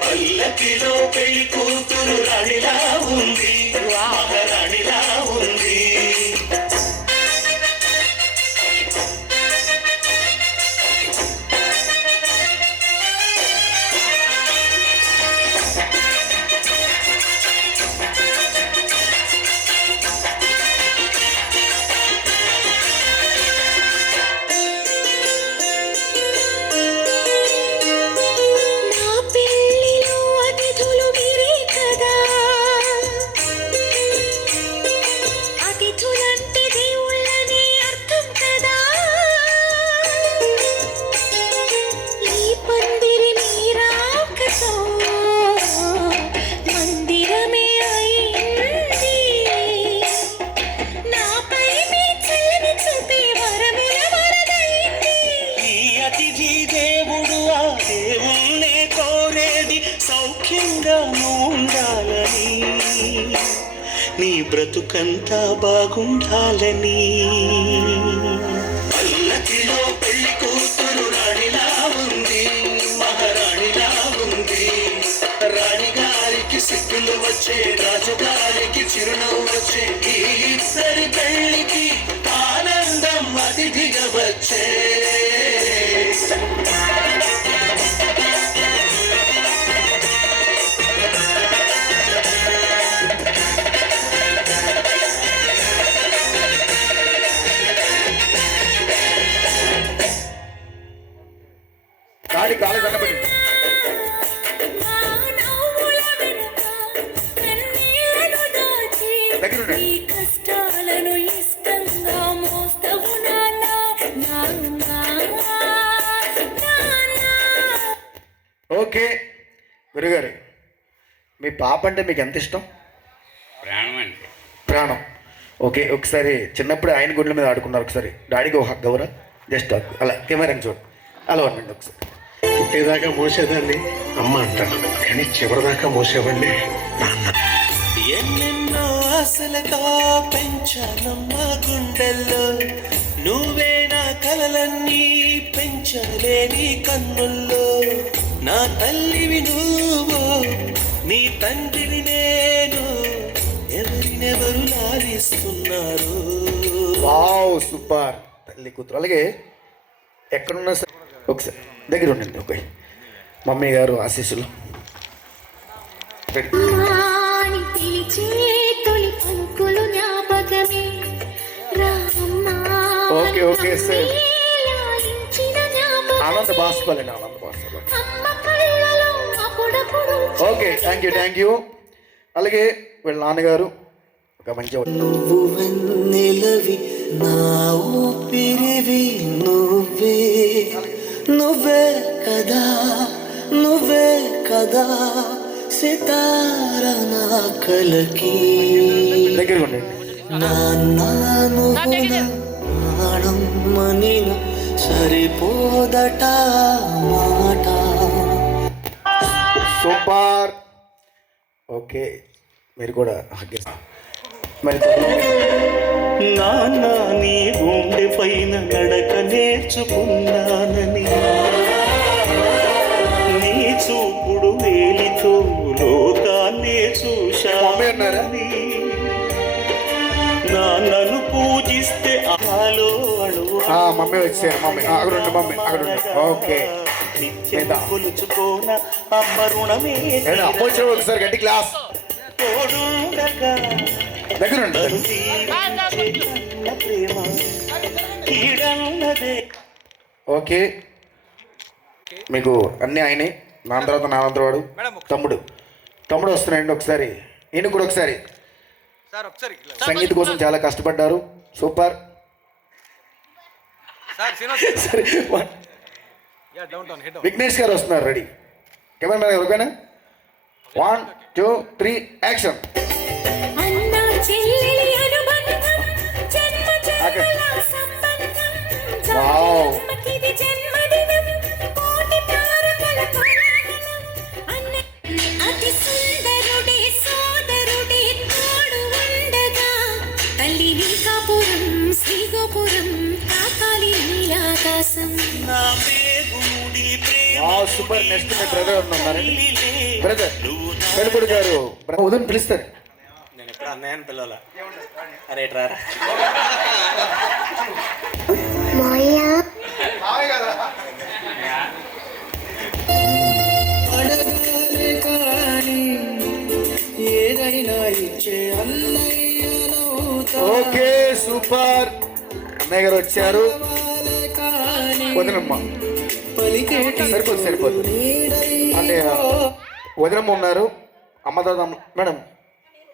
పల్లకిలో పెళ్లి కూతురు రాణిలా ఉంది, మహారాణిలా ఉంది. నా పెళ్ళిలో అతిథులు మీరే కదా, అతిథులంటే దేవుళ్ళని అర్థం కదా. ఈ పందిరి మీరాకతో మందిరమే అయింది. నాపై మీ చల్లని చూపే వరముల వరదైంది. ఈ అతిథి దేవుడు ఆ దేవుణ్ణే కోరేది సౌఖ్యంగా ఉండాలని, నీ బ్రతుకంతా బాగుండాలని. పల్లకిలో పెళ్లి కూతురు రాణిలా ఉంది, మహారాణిలా ఉంది. రాణిగారికి సిగ్గులు వచ్చే, రాజుగారికి చిరునవ్వు వచ్చే, ఈ ఇద్దరి పెళ్లికి ఆనందం అతిథిగా వచ్చే. డాడీ కాలేజ్ అన్నపెట్టి దగ్గర ఉండండి. కష్టాలను ఇష్టంగా మోస్తవు నాన్న ఓకే గురుగారు, మీ పాప అంటే మీకు ఎంత ఇష్టం? ప్రాణం అండి. ప్రాణం. ఓకే, ఒకసారి చిన్నప్పుడు ఆయన గుండెల మీద ఆడుకున్నారు. ఒకసారి డాడీకి ఒక హక్ గౌరా, జస్ట్ హక్. అలా కెమెరాని చూడు, అలా ఉండండి ఒకసారి. పుట్టేదాకా మోసేదాన్ని అమ్మ అంటాను, కానీ చివరిదాకా మోసేవాడిని నాన్న. ఎన్నెన్నో ఆశలతో పెంచానమ్మా గుండెల్లో, నువ్వే నా కలలన్నీ పెంచలేని కన్నుల్లో. నా తల్లివి నువ్వు, నీ తండ్రిని నేను, ఎవరినెవరు లాలిస్తున్నారు. Wow, super. తల్లి కూతురు. అలాగే ఎక్కడున్నా సరే ఒకసారి దగ్గర ఉండండి. ఓకే, మమ్మీ గారు ఆశీస్సులు. Okay okay sir. ఆనంద బాస్పాలండి, ఆనంద బాస్పాల్. Okay, thank you. అలాగే వీళ్ళ నాన్నగారు ఒక మంచి నువ్వు వెన్నెలవి, నా ఊపిరివి నువ్వే, నువ్వే కదా, నువ్వే కదా, సితార నా కలకి. దగ్గర ఉండండి. నాను ప్రాణమ్మని సరిపోదట మాట. సూపర్. ఓకే, మీరు కూడా మరి నాన్న నీ గుండె పైన నడక నేర్చుకున్నానని, నీ చూపుడు వేలితో లోకాన్నే చూశానని, నాన్నను పూజిస్తే ఆలో అడుగు మమ్మీ వచ్చారు. మమ్మీ అక్కడ ఉండి, మమ్మీ అక్కడ ఉండి. ఓకే, కొలుచుకోన అమ్మ రుణమే అమ్మొచ్చారు. ఒకసారి గట్టి క్లాస్. తోడుండగా దగ్గర ఉండి. ప్రేమ కీడన్నదే. ఓకే, మీకు అన్నీ ఆయనే. నాన్న తర్వాత నానంతవాడు తమ్ముడు వస్తున్నాయండి. ఒకసారి ఈయన కూడా ఒకసారి. సంగీత కోసం చాలా కష్టపడ్డారు. సూపర్. సరే, విఘ్నేష్ గారు వస్తున్నారు. రెడీ? కెమెరా ఓకేనా? 1 2 3 యాక్షన్. Wow, super. నెక్స్ట్ మీ బ్రదర్ ఉన్నారండి. బ్రదర్ పెళ్ళికొడు గారు ఉదయం పిలుస్తారు. నేను ఎప్పుడు అన్నయ్యని పిలవాల. అరే రారా. ఏదైనా ఇచ్చే ఓకే, సూపర్. అన్నయ్య గారు వచ్చారు. వదినమ్మ సరిపోతుంది. అంటే వదినమ్మ ఉన్నారు. అమ్మ తర్వాత మేడం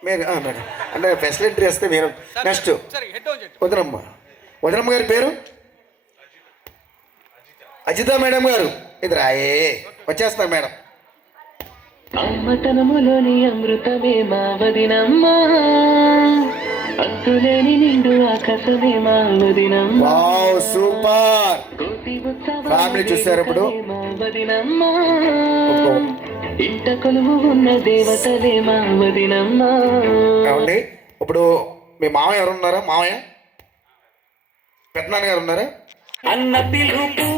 మీరు మేడం అంటే ఫెసిలిటీ వస్తే మీరు. నెక్స్ట్ వదినమ్మ గారి పేరు అజిత మేడం గారు. ఇది రాయే వచ్చేస్తున్నారు మేడం. అమ్మతనములోని అమృతమే మా వదినమ్మ, అత్తులేని నిండు ఆకాశమే మా వదినమ్మ. Wow, super. ఫ్యామిలీ చూసారు ఇప్పుడు. మా వదినమ్మ, ఇంట కొలువు ఉన్న దేవతలే మా వదినమ్మ. ఏమండి ఇప్పుడు మీ మామయ్య ఎవరు ఉన్నారా? మామయ్య పెద్దనాన్న గారు ఉన్నారా? అన్న పిలుపు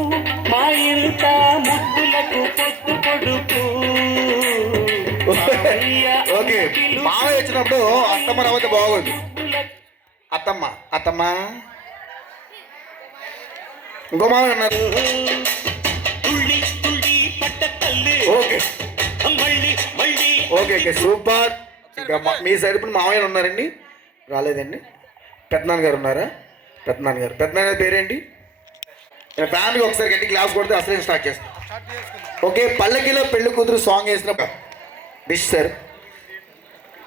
మా ఇంట ముద్దులకు పొద్దు కొడుకు. ఓకే, మామయ్య వచ్చినప్పుడు అత్తమ్మ నవ్వుతే బాగోదు. అత్తమ్మ ఇంకో మామయ్య ఉన్నారు. Okay okay okay, super. ఇంకా మీ సైడ్ ఇప్పుడు మామయ్య ఉన్నారండి? రాలేదండి. పెద్దనాన్న గారు ఉన్నారా? పెద్దనాన్న గారు పేరేంటి? ఫ్యామిలీ ఒకసారి గట్టి క్లాస్ కొడితే అసలు స్టార్ట్ చేస్తాం. ఓకే, పల్లకిలో పెళ్లి కూతురు సాంగ్ వేసిన డిష్ సార్.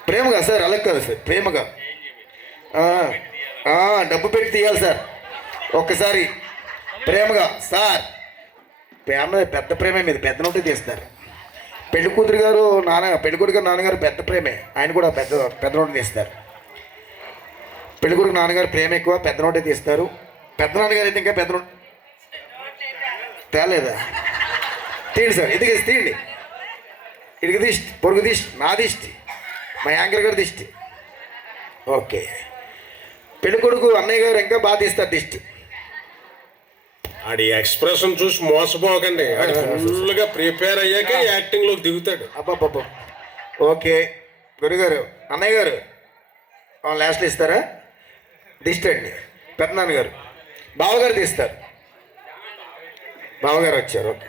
ప్రేమగా సార్, అలా కాదు సార్, ప్రేమగా డబ్బు పెట్టి తీయాలి సార్. ఒక్కసారి ప్రేమగా సార్. ప్రేమ పెద్ద ప్రేమే, మీద పెద్ద నోటే తీస్తారు. పెళ్లి కూతురు గారు పెళ్లి కొడుకు గారు నాన్నగారు పెద్ద ప్రేమే, ఆయన కూడా పెద్ద నోటే తీస్తారు. పెళ్లి కొడుకు నాన్నగారు ప్రేమ ఎక్కువ, పెద్ద నోటే తీస్తారు. పెద్ద నాన్నగారు అయితే ఇంకా పెద్ద నోట్ తేలేదా? తీయండి సార్, ఇది తీయండి. ఇడికి దిష్టి, పొరుగు దిష్టి, నా దిష్టి, మా యాంకర్ గారి దిష్టి. ఓకే, పెళ్లి కొడుకు అన్నయ్య గారు ఇంకా బాగా తీస్తారు దిష్టి. ఆడి ఎక్స్ప్రెషన్ చూసి మోసపోకండి, ఆడి ఫుల్గా ప్రిపేర్ అయ్యాక యాక్టింగ్లోకి దిగుతాడు. అబ్బాబ్బా. ఓకే గురుగారు, అన్నయ్య గారు లాస్ట్లో ఇస్తారా దిష్టి అండి? పెద్దనాన్నగారు, బావగారు తీస్తారు. బావగారు వచ్చారు. ఓకే,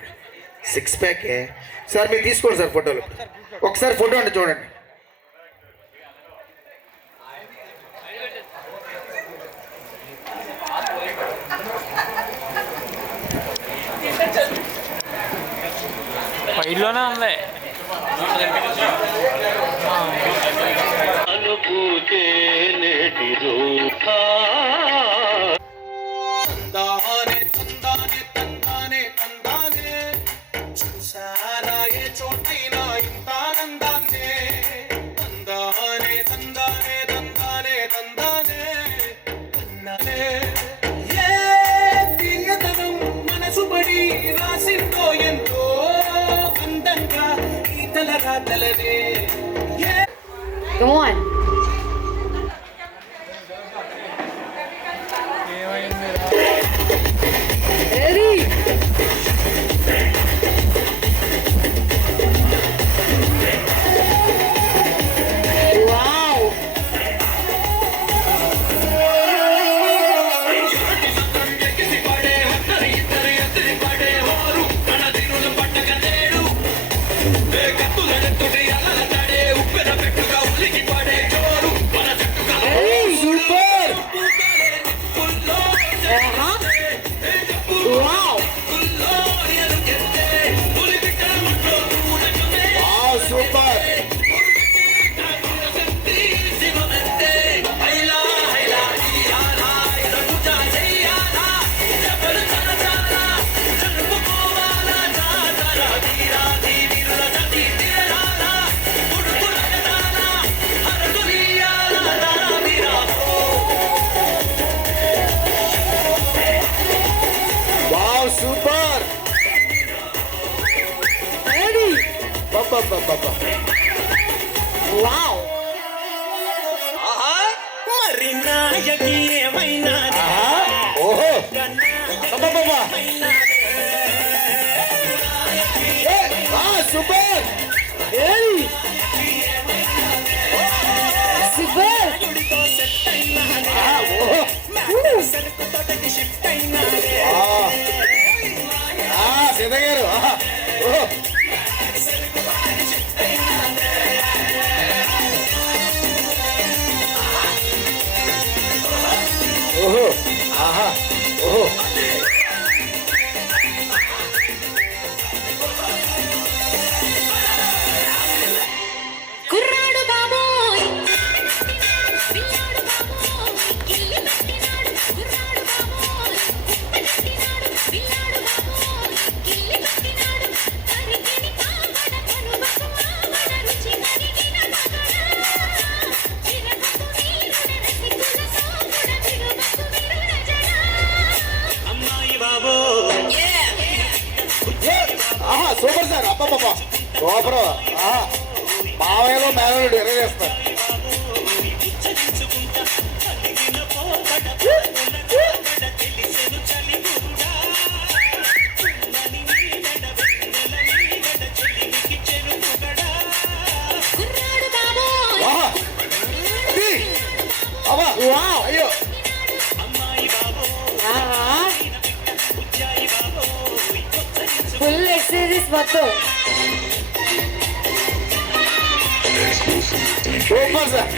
6 ప్యాకే సార్. మీరు తీసుకోండి సార్ ఫోటోలు. ఒకసారి ఫోటో అంటే చూడండి. పైలోనే ఉంది. అనుభూతే నేటి రూపా తందానే తందానే తందానే తందానే చూసారా ఏ చోటైనా ఇంత ఆనందాన్నే. తందానే తందానే తందానే తందానే తందానే. ఏ తీయదనం మనసు పడి రాసిందో ఎంతో అందంగా ఈ తల రాతలనే. Come on. Ready? Wow. Super. Wow. మరి నాయకి ఏమైనా ఓహో సూపర్. Super. సీత గారు ఓహో ఆహా ఓహో. కుర్రాడు బాబోయ్ పిల్లాడు బాబోయ్ కిల్లి పెట్టినాడు. కుర్రాడు బాబోయ్ పెట్టినాడు. పిల్లాడు బాబోయ్ కిల్లి పెట్టినాడు. కరిగిని కావడ కనుబకు మావడ రుచి కరిగిన మగడ. చిరబకు నీరుడ రసికుల సోముడ చిరుబకు విరుడ జడ. అమ్మాయి బాబో ఆహా సూపర్ సార్. అబ్బా సూపర్. మావయ్యలో మేనలుడు ఎరగేస్తారు. కుర్రాడు బాబోయ్ అయ్యో Full exercise మొత్తం. Super sir.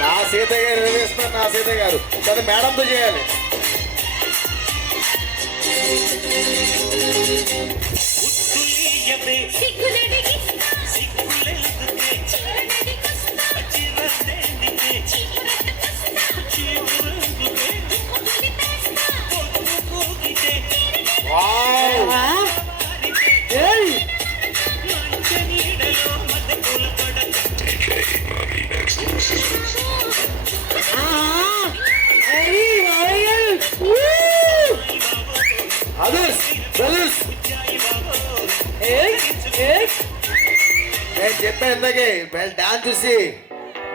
నా సీత గారు ఎరగేస్తారు. నా సీత గారు కదా మేడంతో చేయాలి. చెప్పాను ఇందాకే డాన్స్ చూసి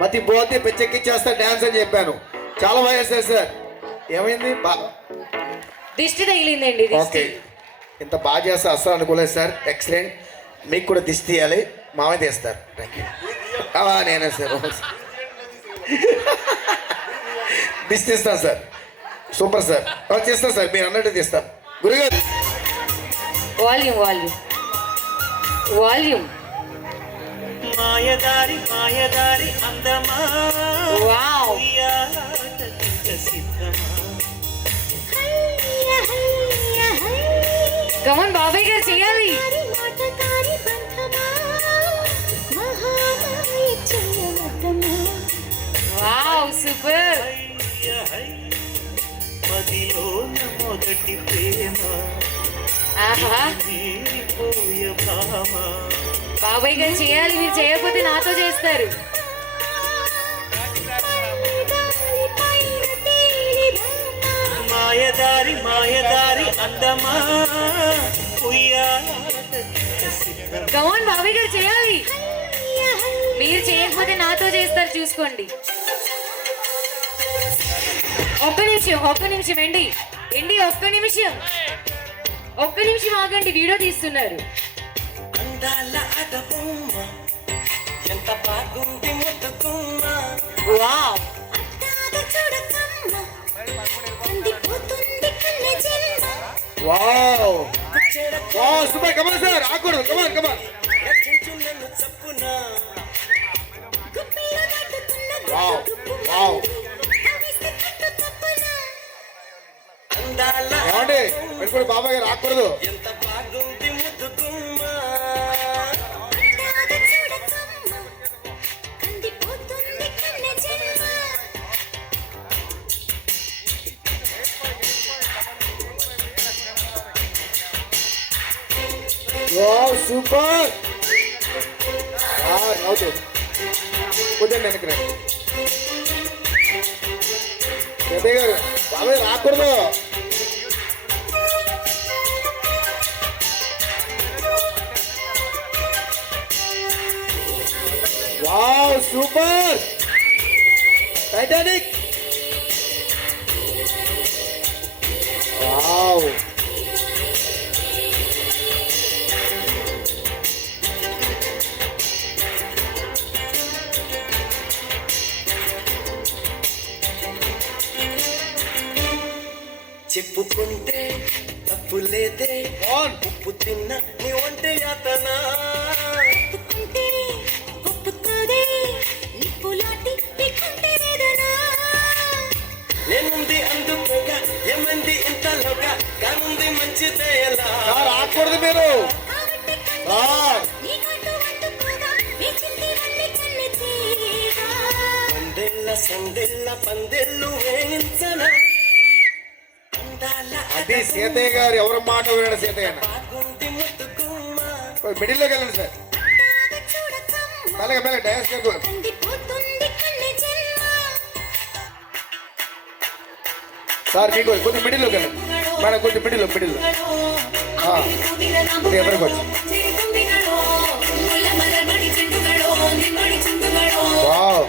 మతి పోతే పిచ్చెక్కిచ్చేస్తా డాన్స్ అని చెప్పాను. చాలా బాగా చేస్తారు సార్. ఏమైంది దిష్టి తగిలిందండి ఓకే, ఇంత బాగా చేస్తా అస్సలు అనుకోలేదు సార్. ఎక్సలెంట్. మీకు కూడా దిష్టి తీయాలి, మామయ్య తీస్తారు. Thank you. నేనే సార్ దిష్టి తీస్తాను సార్. Super sir. చేస్తాను సార్, మీరు అన్నట్టు తీస్తాం. గురుగారు వాల్యూమ్ వాల్యూమ్ వాల్యూమ్. మాయదారి మాయదారి అందమా వావ్. సిద్ధమా కమన్ బాబాయ్ గారు చేయాలి. Wow super. మదిలో మొదటి ప్రేమ ఆహా తీరిపోయ భామ బాబాయ్ గారు చేయాలి, మీరు చేయకపోతే నాతో చేస్తారు. మాయదారి మాయదారి అందమా కమన్ బాబాయ్ గారు చేయాలి, మీరు చేయకపోతే నాతో చేస్తారు. చూసుకోండి. ఒక్క నిమిషం ఎండి ఒక్క నిమిషం ఆగండి, వీడియో తీస్తున్నారు. అందాల అదబొమ్మ ఎంత బాగుంది ముద్దుకుమ్మ wow wow wow super. Come on sir, ఆకూడదు. కమాన్ నన్ను చప్పున వావ్ వావ్. అందాల ఏమండి పెట్టుకోండి, బాబాయ్ గారు ఆకూడదు. ఎంత బాగుంది ముద్దుకుమ్మ వావ్ సూపర్. అవుతు కొంచెం వెనక్కి రండి. పెద్దయ్య గారు బాబాయ్ రాకూడదు. Wow super. టైటానిక్. వావ్ చెప్పుకుంటే తప్పు లేదే ఉప్పు తిన్న నీ వంటే యాతన నేనుంది అందుకోగా ఏమంది ఇంతలోగా కానుంది మంచిదే ఎలా రాకూడదు మీరు. సందెల్ల పందెల్లు వేయించన అది సీతయ్య గారు ఎవరి మాట విన్నాడు. సీతయ్య మిడిల్లోకి వెళ్ళండి సార్. మెల్లగా డయాస్ గారు సార్ మీకు కొంచెం మిడిల్లోకి వెళ్ళండి మేడం. కొంచెం మిడిల్లో ఎవరికి వచ్చి వావ్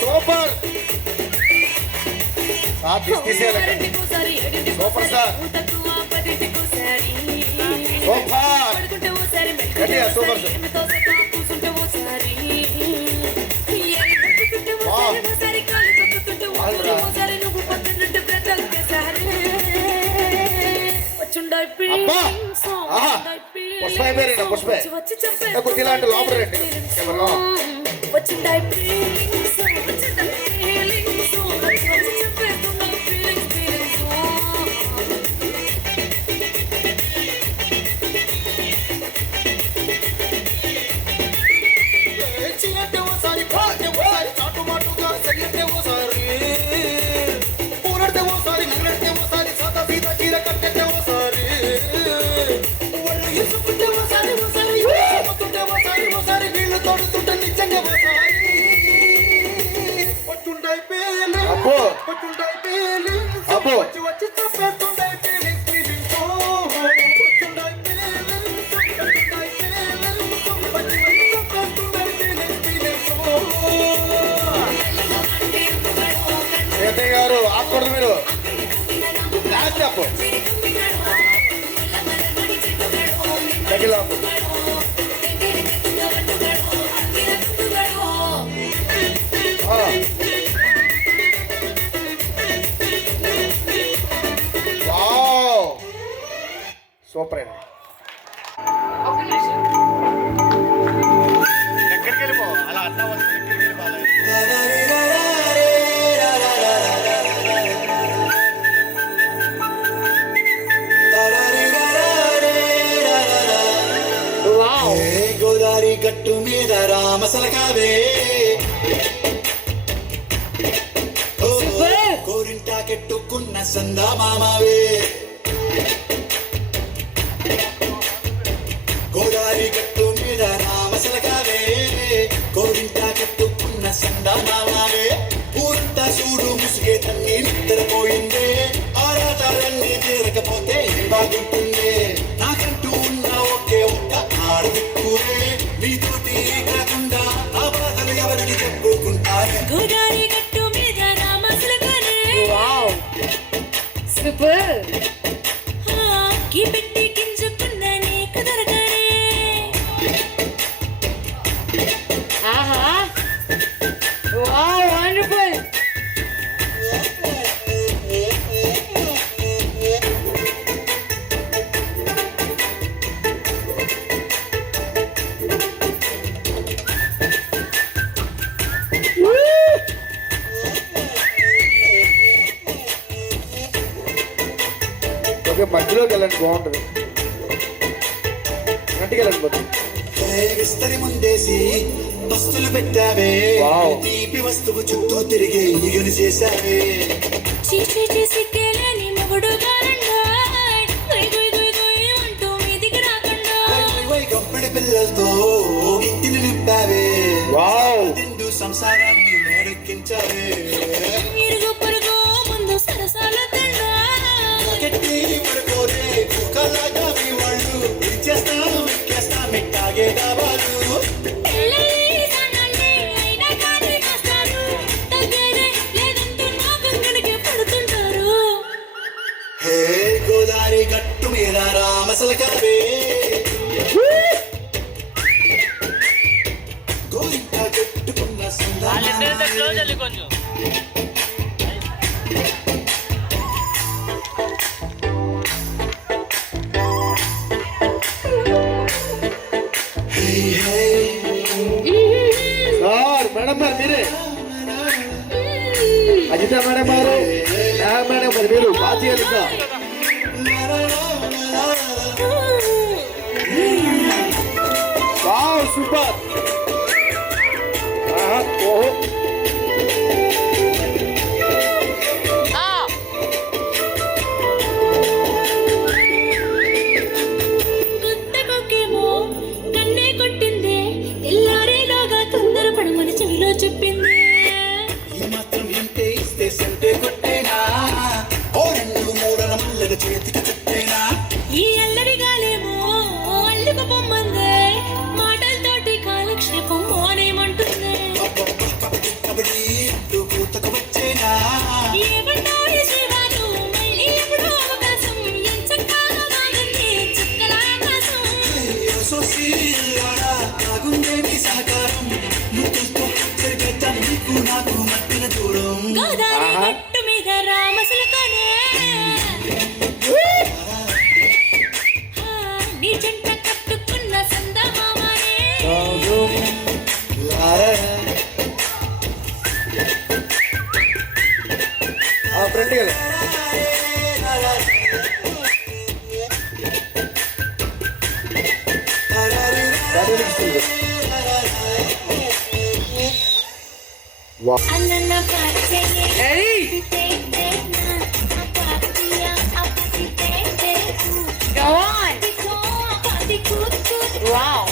సూపర్ సార్. తీసేయాలి. Super sir. సూపర్ సూపర్ అబ్బా పుష్ప అయిపోయారండి. పుష్ప కొద్ది ఇలాంటి లోపల రండి. అబ్బో అబ్బో ఆపకూడదు మీరు. డాన్స్ చెప్పు. దగ్గర ఆపు. వావ్ సూపర్ అండి. ఎక్కడికి వెళ్ళిపో అలా అన్నా ఎక్కడికి వెళ్ళిపోవాలి. గోదావరి గట్టు మీద రామసలకావే కోరింటాకెట్టుకున్న సందా మామావే గోదావరి గట్టు మీద రామసలకావే కోరింటాకెట్టుకున్న సందా మామావే ఊరంతా చూడు ముసుగే తన్ని నిద్రపోయిందే ఆరాటాలన్నీ తీరకపోతే ఏం బాగుంటుందే నాకంటూ ఉన్న ఒకే ఒక్క ఆడదిక్కువే నీతోటి కాకుండా ఆ బాధలు ఎవరికి చెప్పుకుంటారే గోదావరి గట్టు మీద రామసలకానే వావ్ సూపర్. కీ పెట్టి గింజుకున్న నీకు దొరకనే ఆహా వావ్ వండర్ఫుల్. ఓకే మధ్యలోకి వెళ్ళండి బాగుంటుంది. గంటకి వెళ్ళండి పోతుంది. విస్తరి ముందేసి వస్తువులు పెట్టావే తీపి వస్తువు చుట్టూ తిరిగి ఈగను చేశావే చీచి చేసి కేలని మొగుడు గారండాయ్ గుయ్ గుయ్ గుయ్ గుయ్ అంటూ మీదికి రాకుండా గొప్పడి పిల్లలతో ఇంటిని నింపావే తిండు సంసారాన్ని మేడెక్కించావే ఇరుగు పొరుగు ముందు సరసాల తండా గట్టి పడుకోరే కుక్కలాగా మీ వాళ్ళు ఇచ్చేస్తాం ఎక్కేస్తాం ఎట్టాగే కావాలి గోదావరి గట్టు మీద రామసలకావే గోరింట కట్టుకున్న సార్ మేడం గారు మీరే అజిత మేడం గారు మేడం మరి మీరు బాగా చేయాలి ఇంకా. Wow super. ఓహో కొత్తకొకేమో కన్నే కొట్టిందే తెల్లారేలోగా తొందరపడమని చెవిలో చెప్పింది ఈ మాత్రం ఇంటే ఇస్తే సంటే కొట్టేనా ఓ రెండు మూడల మల్లెల చేతికి చుట్టేనా ఈ అల్లరి గాలేమో అల్లుకు పొమ్మందే మాటలతోటి కాలక్షేపం మోనేమంటుంది కబడ్డీ అంటూ కూతకు వచ్చేనా ఏమంటారు శివాలు మళ్ళీ ఎప్పుడో అవకాశం ఎంచక్కాగా బాగుంది చుక్కల ఆకాశం సోసీలాడా బాగుందే నీ సహకారం ముక్కుతో సరిపెట్టాను నీకు నాకు మట్టిన దూరం గోదావరి గట్టు మీద రామసలకానే నీ జంట కట్టుకున్న సందమామనే ఫ్రెండ్ వెళ్ళి అన్న పాచే Go on. Wow.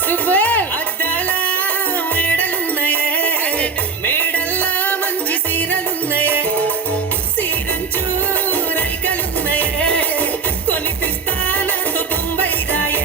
Super. అద్దాల మేడలున్నాయే మేడల్లా మంచి సీరలున్నాయే సీరంచు రైకలున్నాయే కొనిపిస్తానంతో బొంబాయి రాయ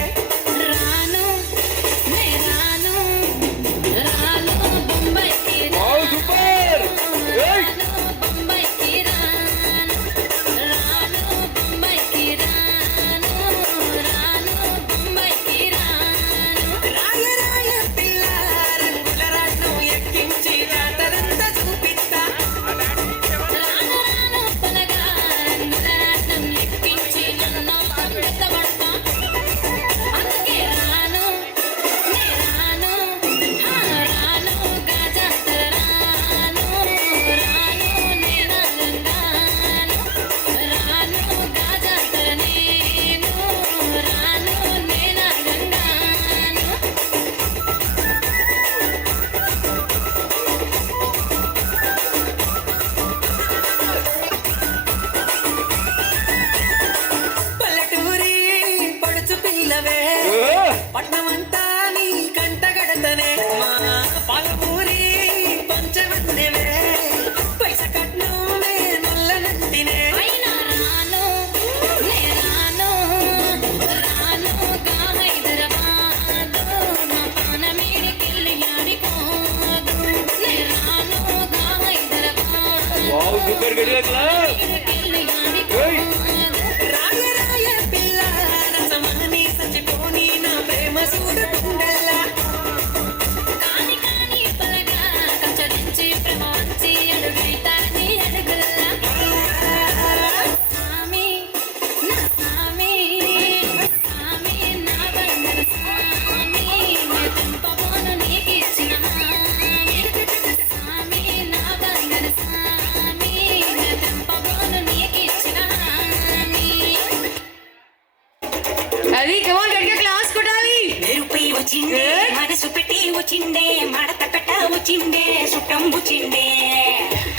అది కమాన్ గట్టిగా క్లాస్ కొట్టాలి. మెరుపై వచ్చిండే మనసు పెట్టి వచ్చిండే మడత పెట్ట వచ్చిండే సుట్టం వచ్చిండే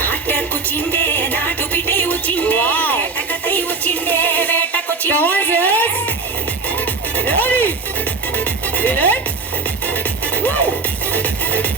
ఆటకొచ్చిండే నాటు బిడ్డే వచ్చిండే వేటకై వచ్చిండే వేటకొచ్చిండే. Come on, sis. Ready? Good. Woo.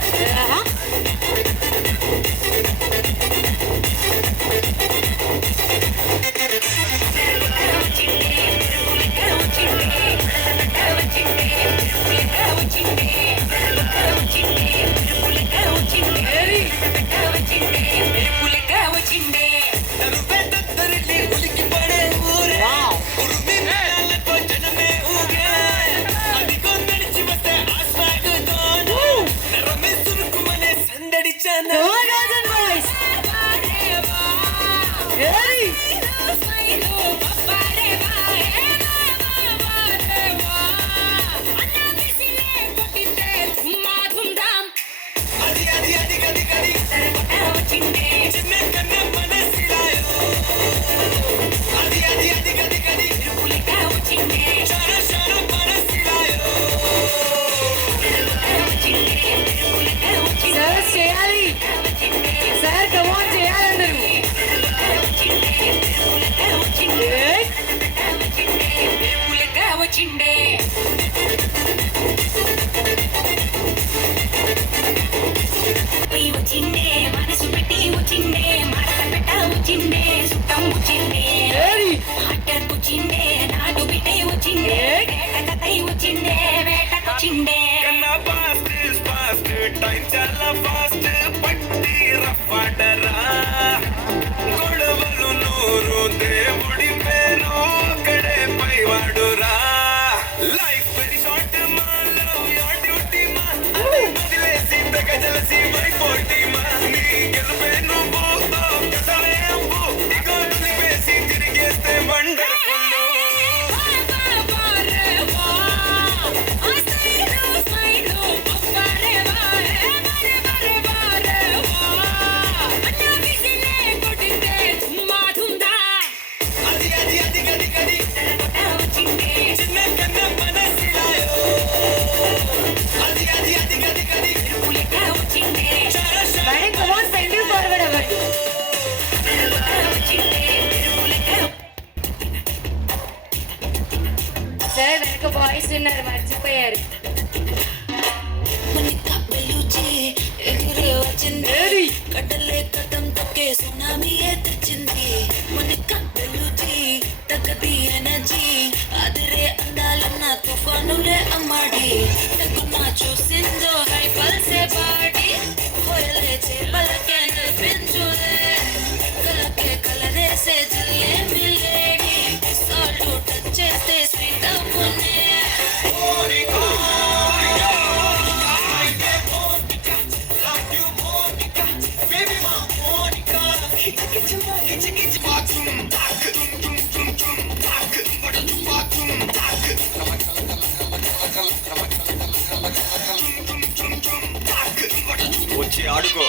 Come on, girls and boys. Ready? Sir, చేయాలి. Sir, come on, చేయాలి అందరూ. వచ్చిండే వచ్చిండే మనసు పెట్టి వచ్చిండే మడత పెట్ట వచ్చిండే సుట్టం వచ్చిండే ఆటకొచ్చిండే నాటు బిడ్డే వచ్చిండే వేటకై వచ్చిండే వేటకొచ్చిండే. టైం చాలా ఫాస్ట్ పట్టి రఫాడరా గొడవలు నూరు దేవుడి పేరు అక్కడే పైవాడురా. లైఫ్ వెరీ షార్ట్ మా లవ్ యువర్ డ్యూటీ మా వదిలేసి తెగ జలసి వైపోటీ మా నీ గెలుపే నువ్వు కసలే అవ్వు ఇగో నిలిపేసి తిరిగేస్తే wonderful. Madam, come on, send you forward అవ్వండి. సార్ వెనక బాయ్స్ ఉన్నారు మర్చిపోయారు. కట్టలే కట్టం తొక్కే సునామీయే తెచ్చింది మనక బెలుచి తగ్గది ఎనర్జీ అదిరే అందాలన్న తుఫానులే అమ్మాడి నా చూసిందో హై పల్సే బాడీ హోయలే చేపలకే పెంచులే కలకే కలరేసే జిల్లే మిల్లేడి సాల్ట్ టచ్ చేస్తే స్వీట్ అవునే. వచ్చి ఆడుకో.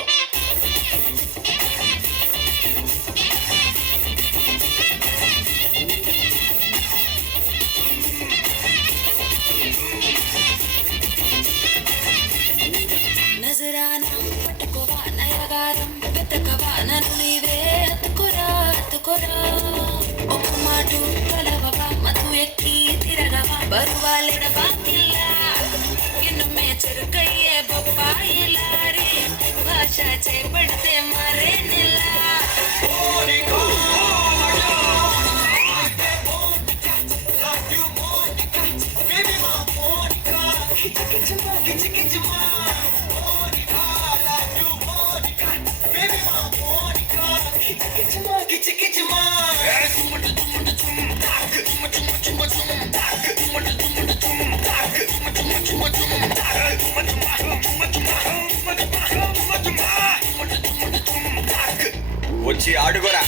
నజరానా పట్టుకోవా నయగారం వెతకవా నన్ను నీవే అతుకురా అతుకురా ఒక మాటు కలవవా మధు ఎక్కి తిరగవా బరువాలెడవా కిల్ల ఇన్నమే చెరుకయ్యే బొప్పాయిలారి భాష చేపడితే మరే నిల్ల. వచ్చి ఆడుకోరా.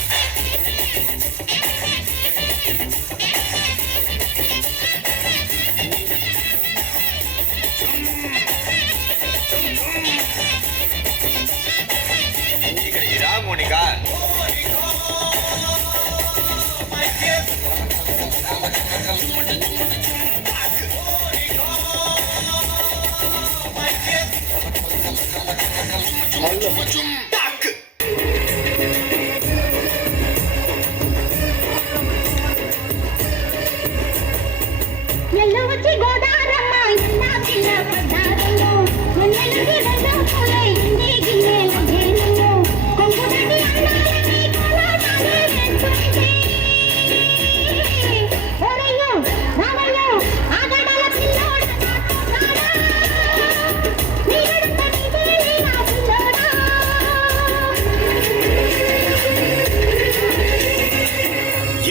ఇక్కడికి రా మోనికా. వచ్చి గోదారమ్మ ఎల్లా పిల్ల పడ్డారయ్యో ఎన్నెలకి వెదవులే ఇంది గిన్నె ఒంగేనయ్యో కొంగుదటి అన్నారని కోలాటాలే వేస్తుంటే ఓరయ్యో రామయ్యో ఆగడాల పిల్లోడ నీగడు పడితేనే నా పిల్లోడా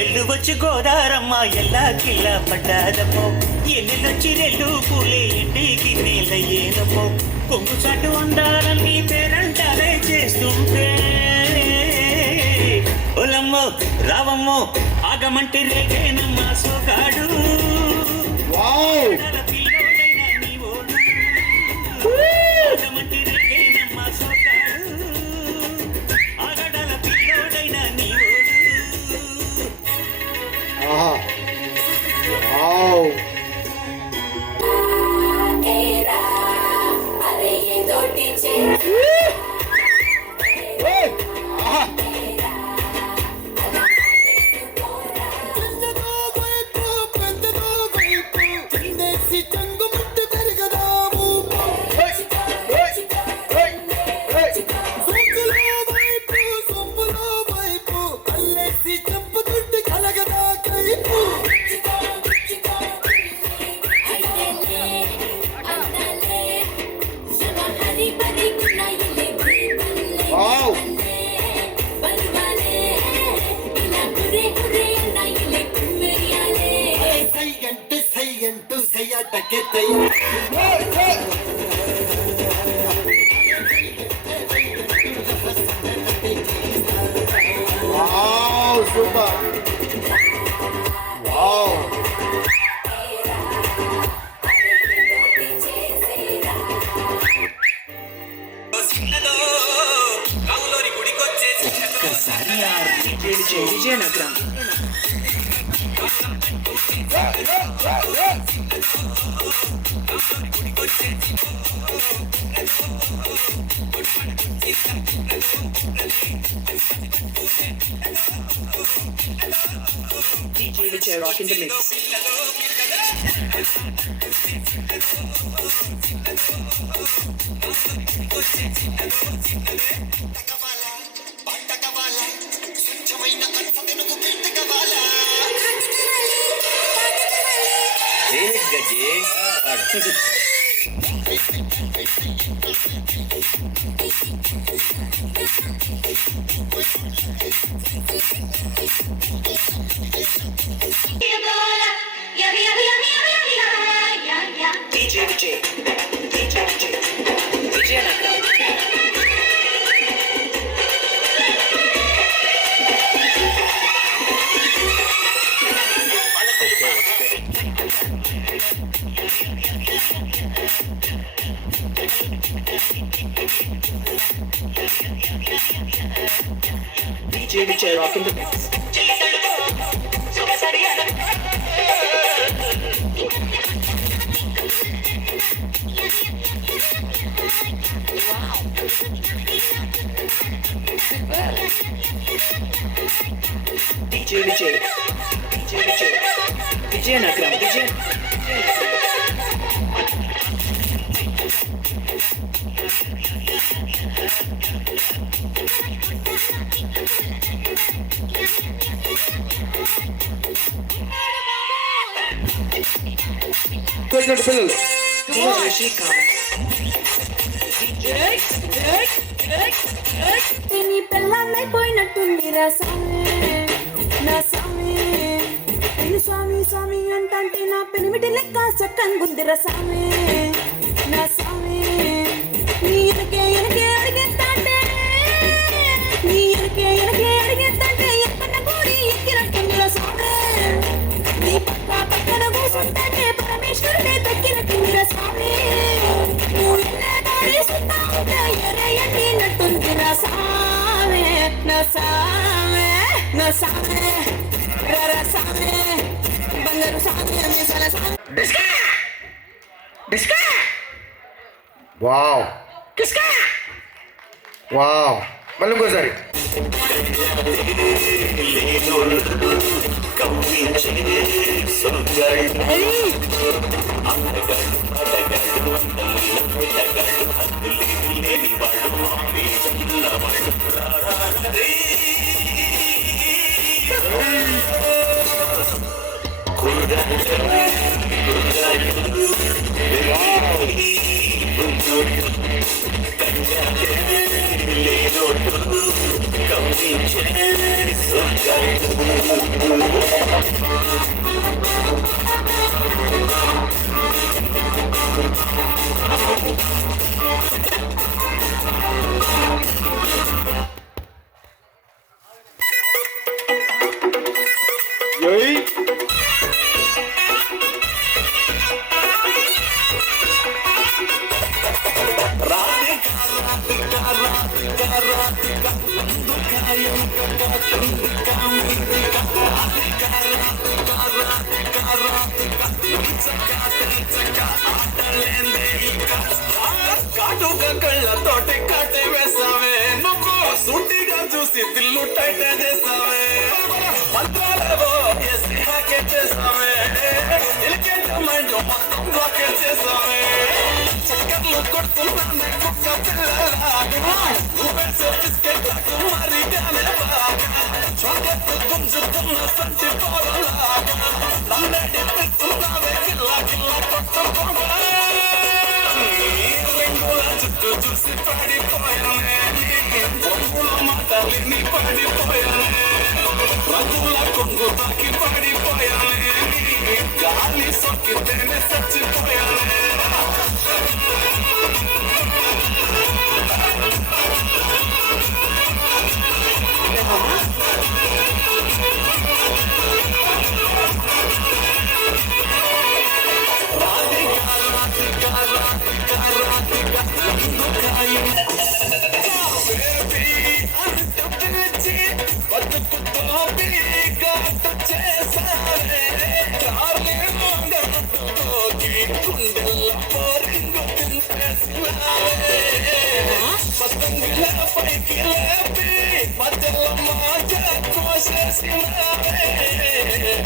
ఎల్లు వచ్చి గోదారమ్మ ఎల్లా కిల్ల పడ్డాదమ్మో ఎన్నెలొచ్చి రెల్లు పూలే ఎండికి నేలయ్యేనమ్మో కొంగు చాటు అందాలని పేరంటాలే చేస్తుంటే ఒలమ్మో రావమ్మో ఆగమంటే రేగేనమ్మ సోగాడు పిల్లోడైనా నీ ఓడు ఆగమంటే రేగేనమ్మ సోగాడు ఆగడాల పిల్లోడైనా నీ ఓడు Super. Wow. Vizianagaram DJ Vijay rock in the mix. DJ Vijay, Vijayanagara. DJ Vijay rock in the mix. DJ Vijay, Vijayanagara, నీ పిల్లన్నైపోయినట్టుంది రాసామే నా సామి నేను స్వామి స్వామి అంటే నా పెనిమిటి లెక్క చక్కనుంది రసామే నా సామి నీ ఎనకే అడిగేస్తాంటే నీ ఎనకే అడిగేస్తాంటే ఎక్కన కోరి ఎక్కినట్టుంది రసామే నీ పక్కన కూర్చుంటే పరమేశ్వరుడే దక్కినట్టుంది రసామే నువ్వు నట్టుంది రసామే నసామే నసామే రసామే బంగారు సామే మిసల సామే డిస్కా వావ్ డిస్కా వావ్ మళ్ళీ ఇంకోసారి సొంగాడు అందగాడు పడగాడు అందలిలో పెట్టగాడు అందులేని లేనివాడు ఆమె చిన్నవాడు రారే కాటుగా కళ్ళతోటి కాటే వేసావే నువ్వు సూటిగా చూసి దిల్లు టైట్ చేసావే మంత్రాలేవో వేసి హ్యాకెట్ చేసావే ఎలికెంట్ మైండ్ మొత్తం రాకెట్ చేసావే చక్కర్లు కొడుతున్నానే కుక్క పిల్లలాగా నువ్వే బిస్కెట్లకు మరిగానే బాగా చాక్లెట్ గుంజుతున్న సంచి పోరలాగా నన్నే తిప్పుతున్నావే కిల్ల కిల్ల కొట్టుకోగా చుట్టూ చూసి పడిపోయానే బొమ్మల మాటలిని పడిపోయానే రంగుల కొంగు తాకి పడిపోయానే గాలి సొక్కితేనే చచ్చిపోయానే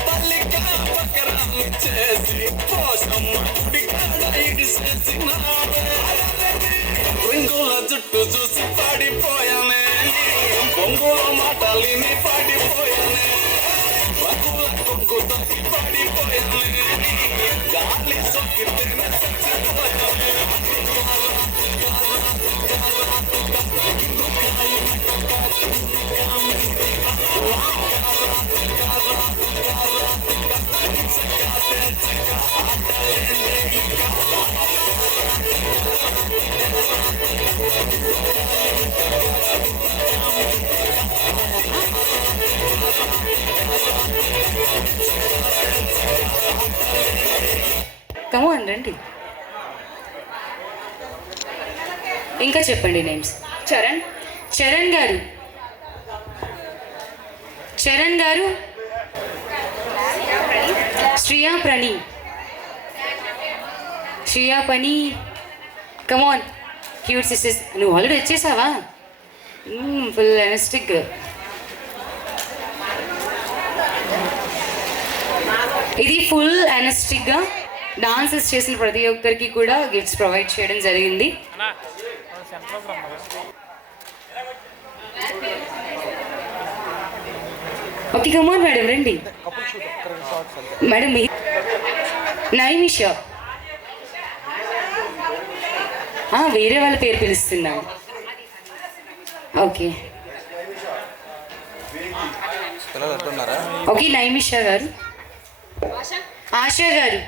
పల్లికా పకరాన్ని చేసి పోషమ్మ రింగుల జుట్టు చూసి పడిపోయానే బొంగుల మాటలిని పడిపోయానే రంగుల కొంగు తగ్గి పడిపోయానే గాలి సొక్కితేనే చచ్చిపోయానే కమాన్ రండి. ఇంకా చెప్పండి నేమ్స్. చరణ్ గారు, చరణ్ గారు, శ్రియా పని. కమాన్ క్యూట్ సిస్టర్స్. నువ్వు ఆల్రెడీ వచ్చేసావా? Full energetic. ఇది ఫుల్ ఎనర్జిటిక్గా డాన్సెస్ చేసిన ప్రతి ఒక్కరికి కూడా గిఫ్ట్స్ ప్రొవైడ్ చేయడం జరిగింది. ఓకే కమాన్ మేడం రండి. మేడం నైమిషా, వేరే వాళ్ళ పేరు పిలుస్తున్నాను. ఓకే ఓకే నైమిషా గారు, ఆశా గారు.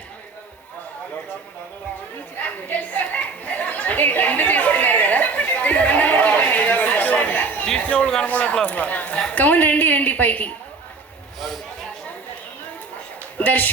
కమన్ రండి పైకి. దర్శ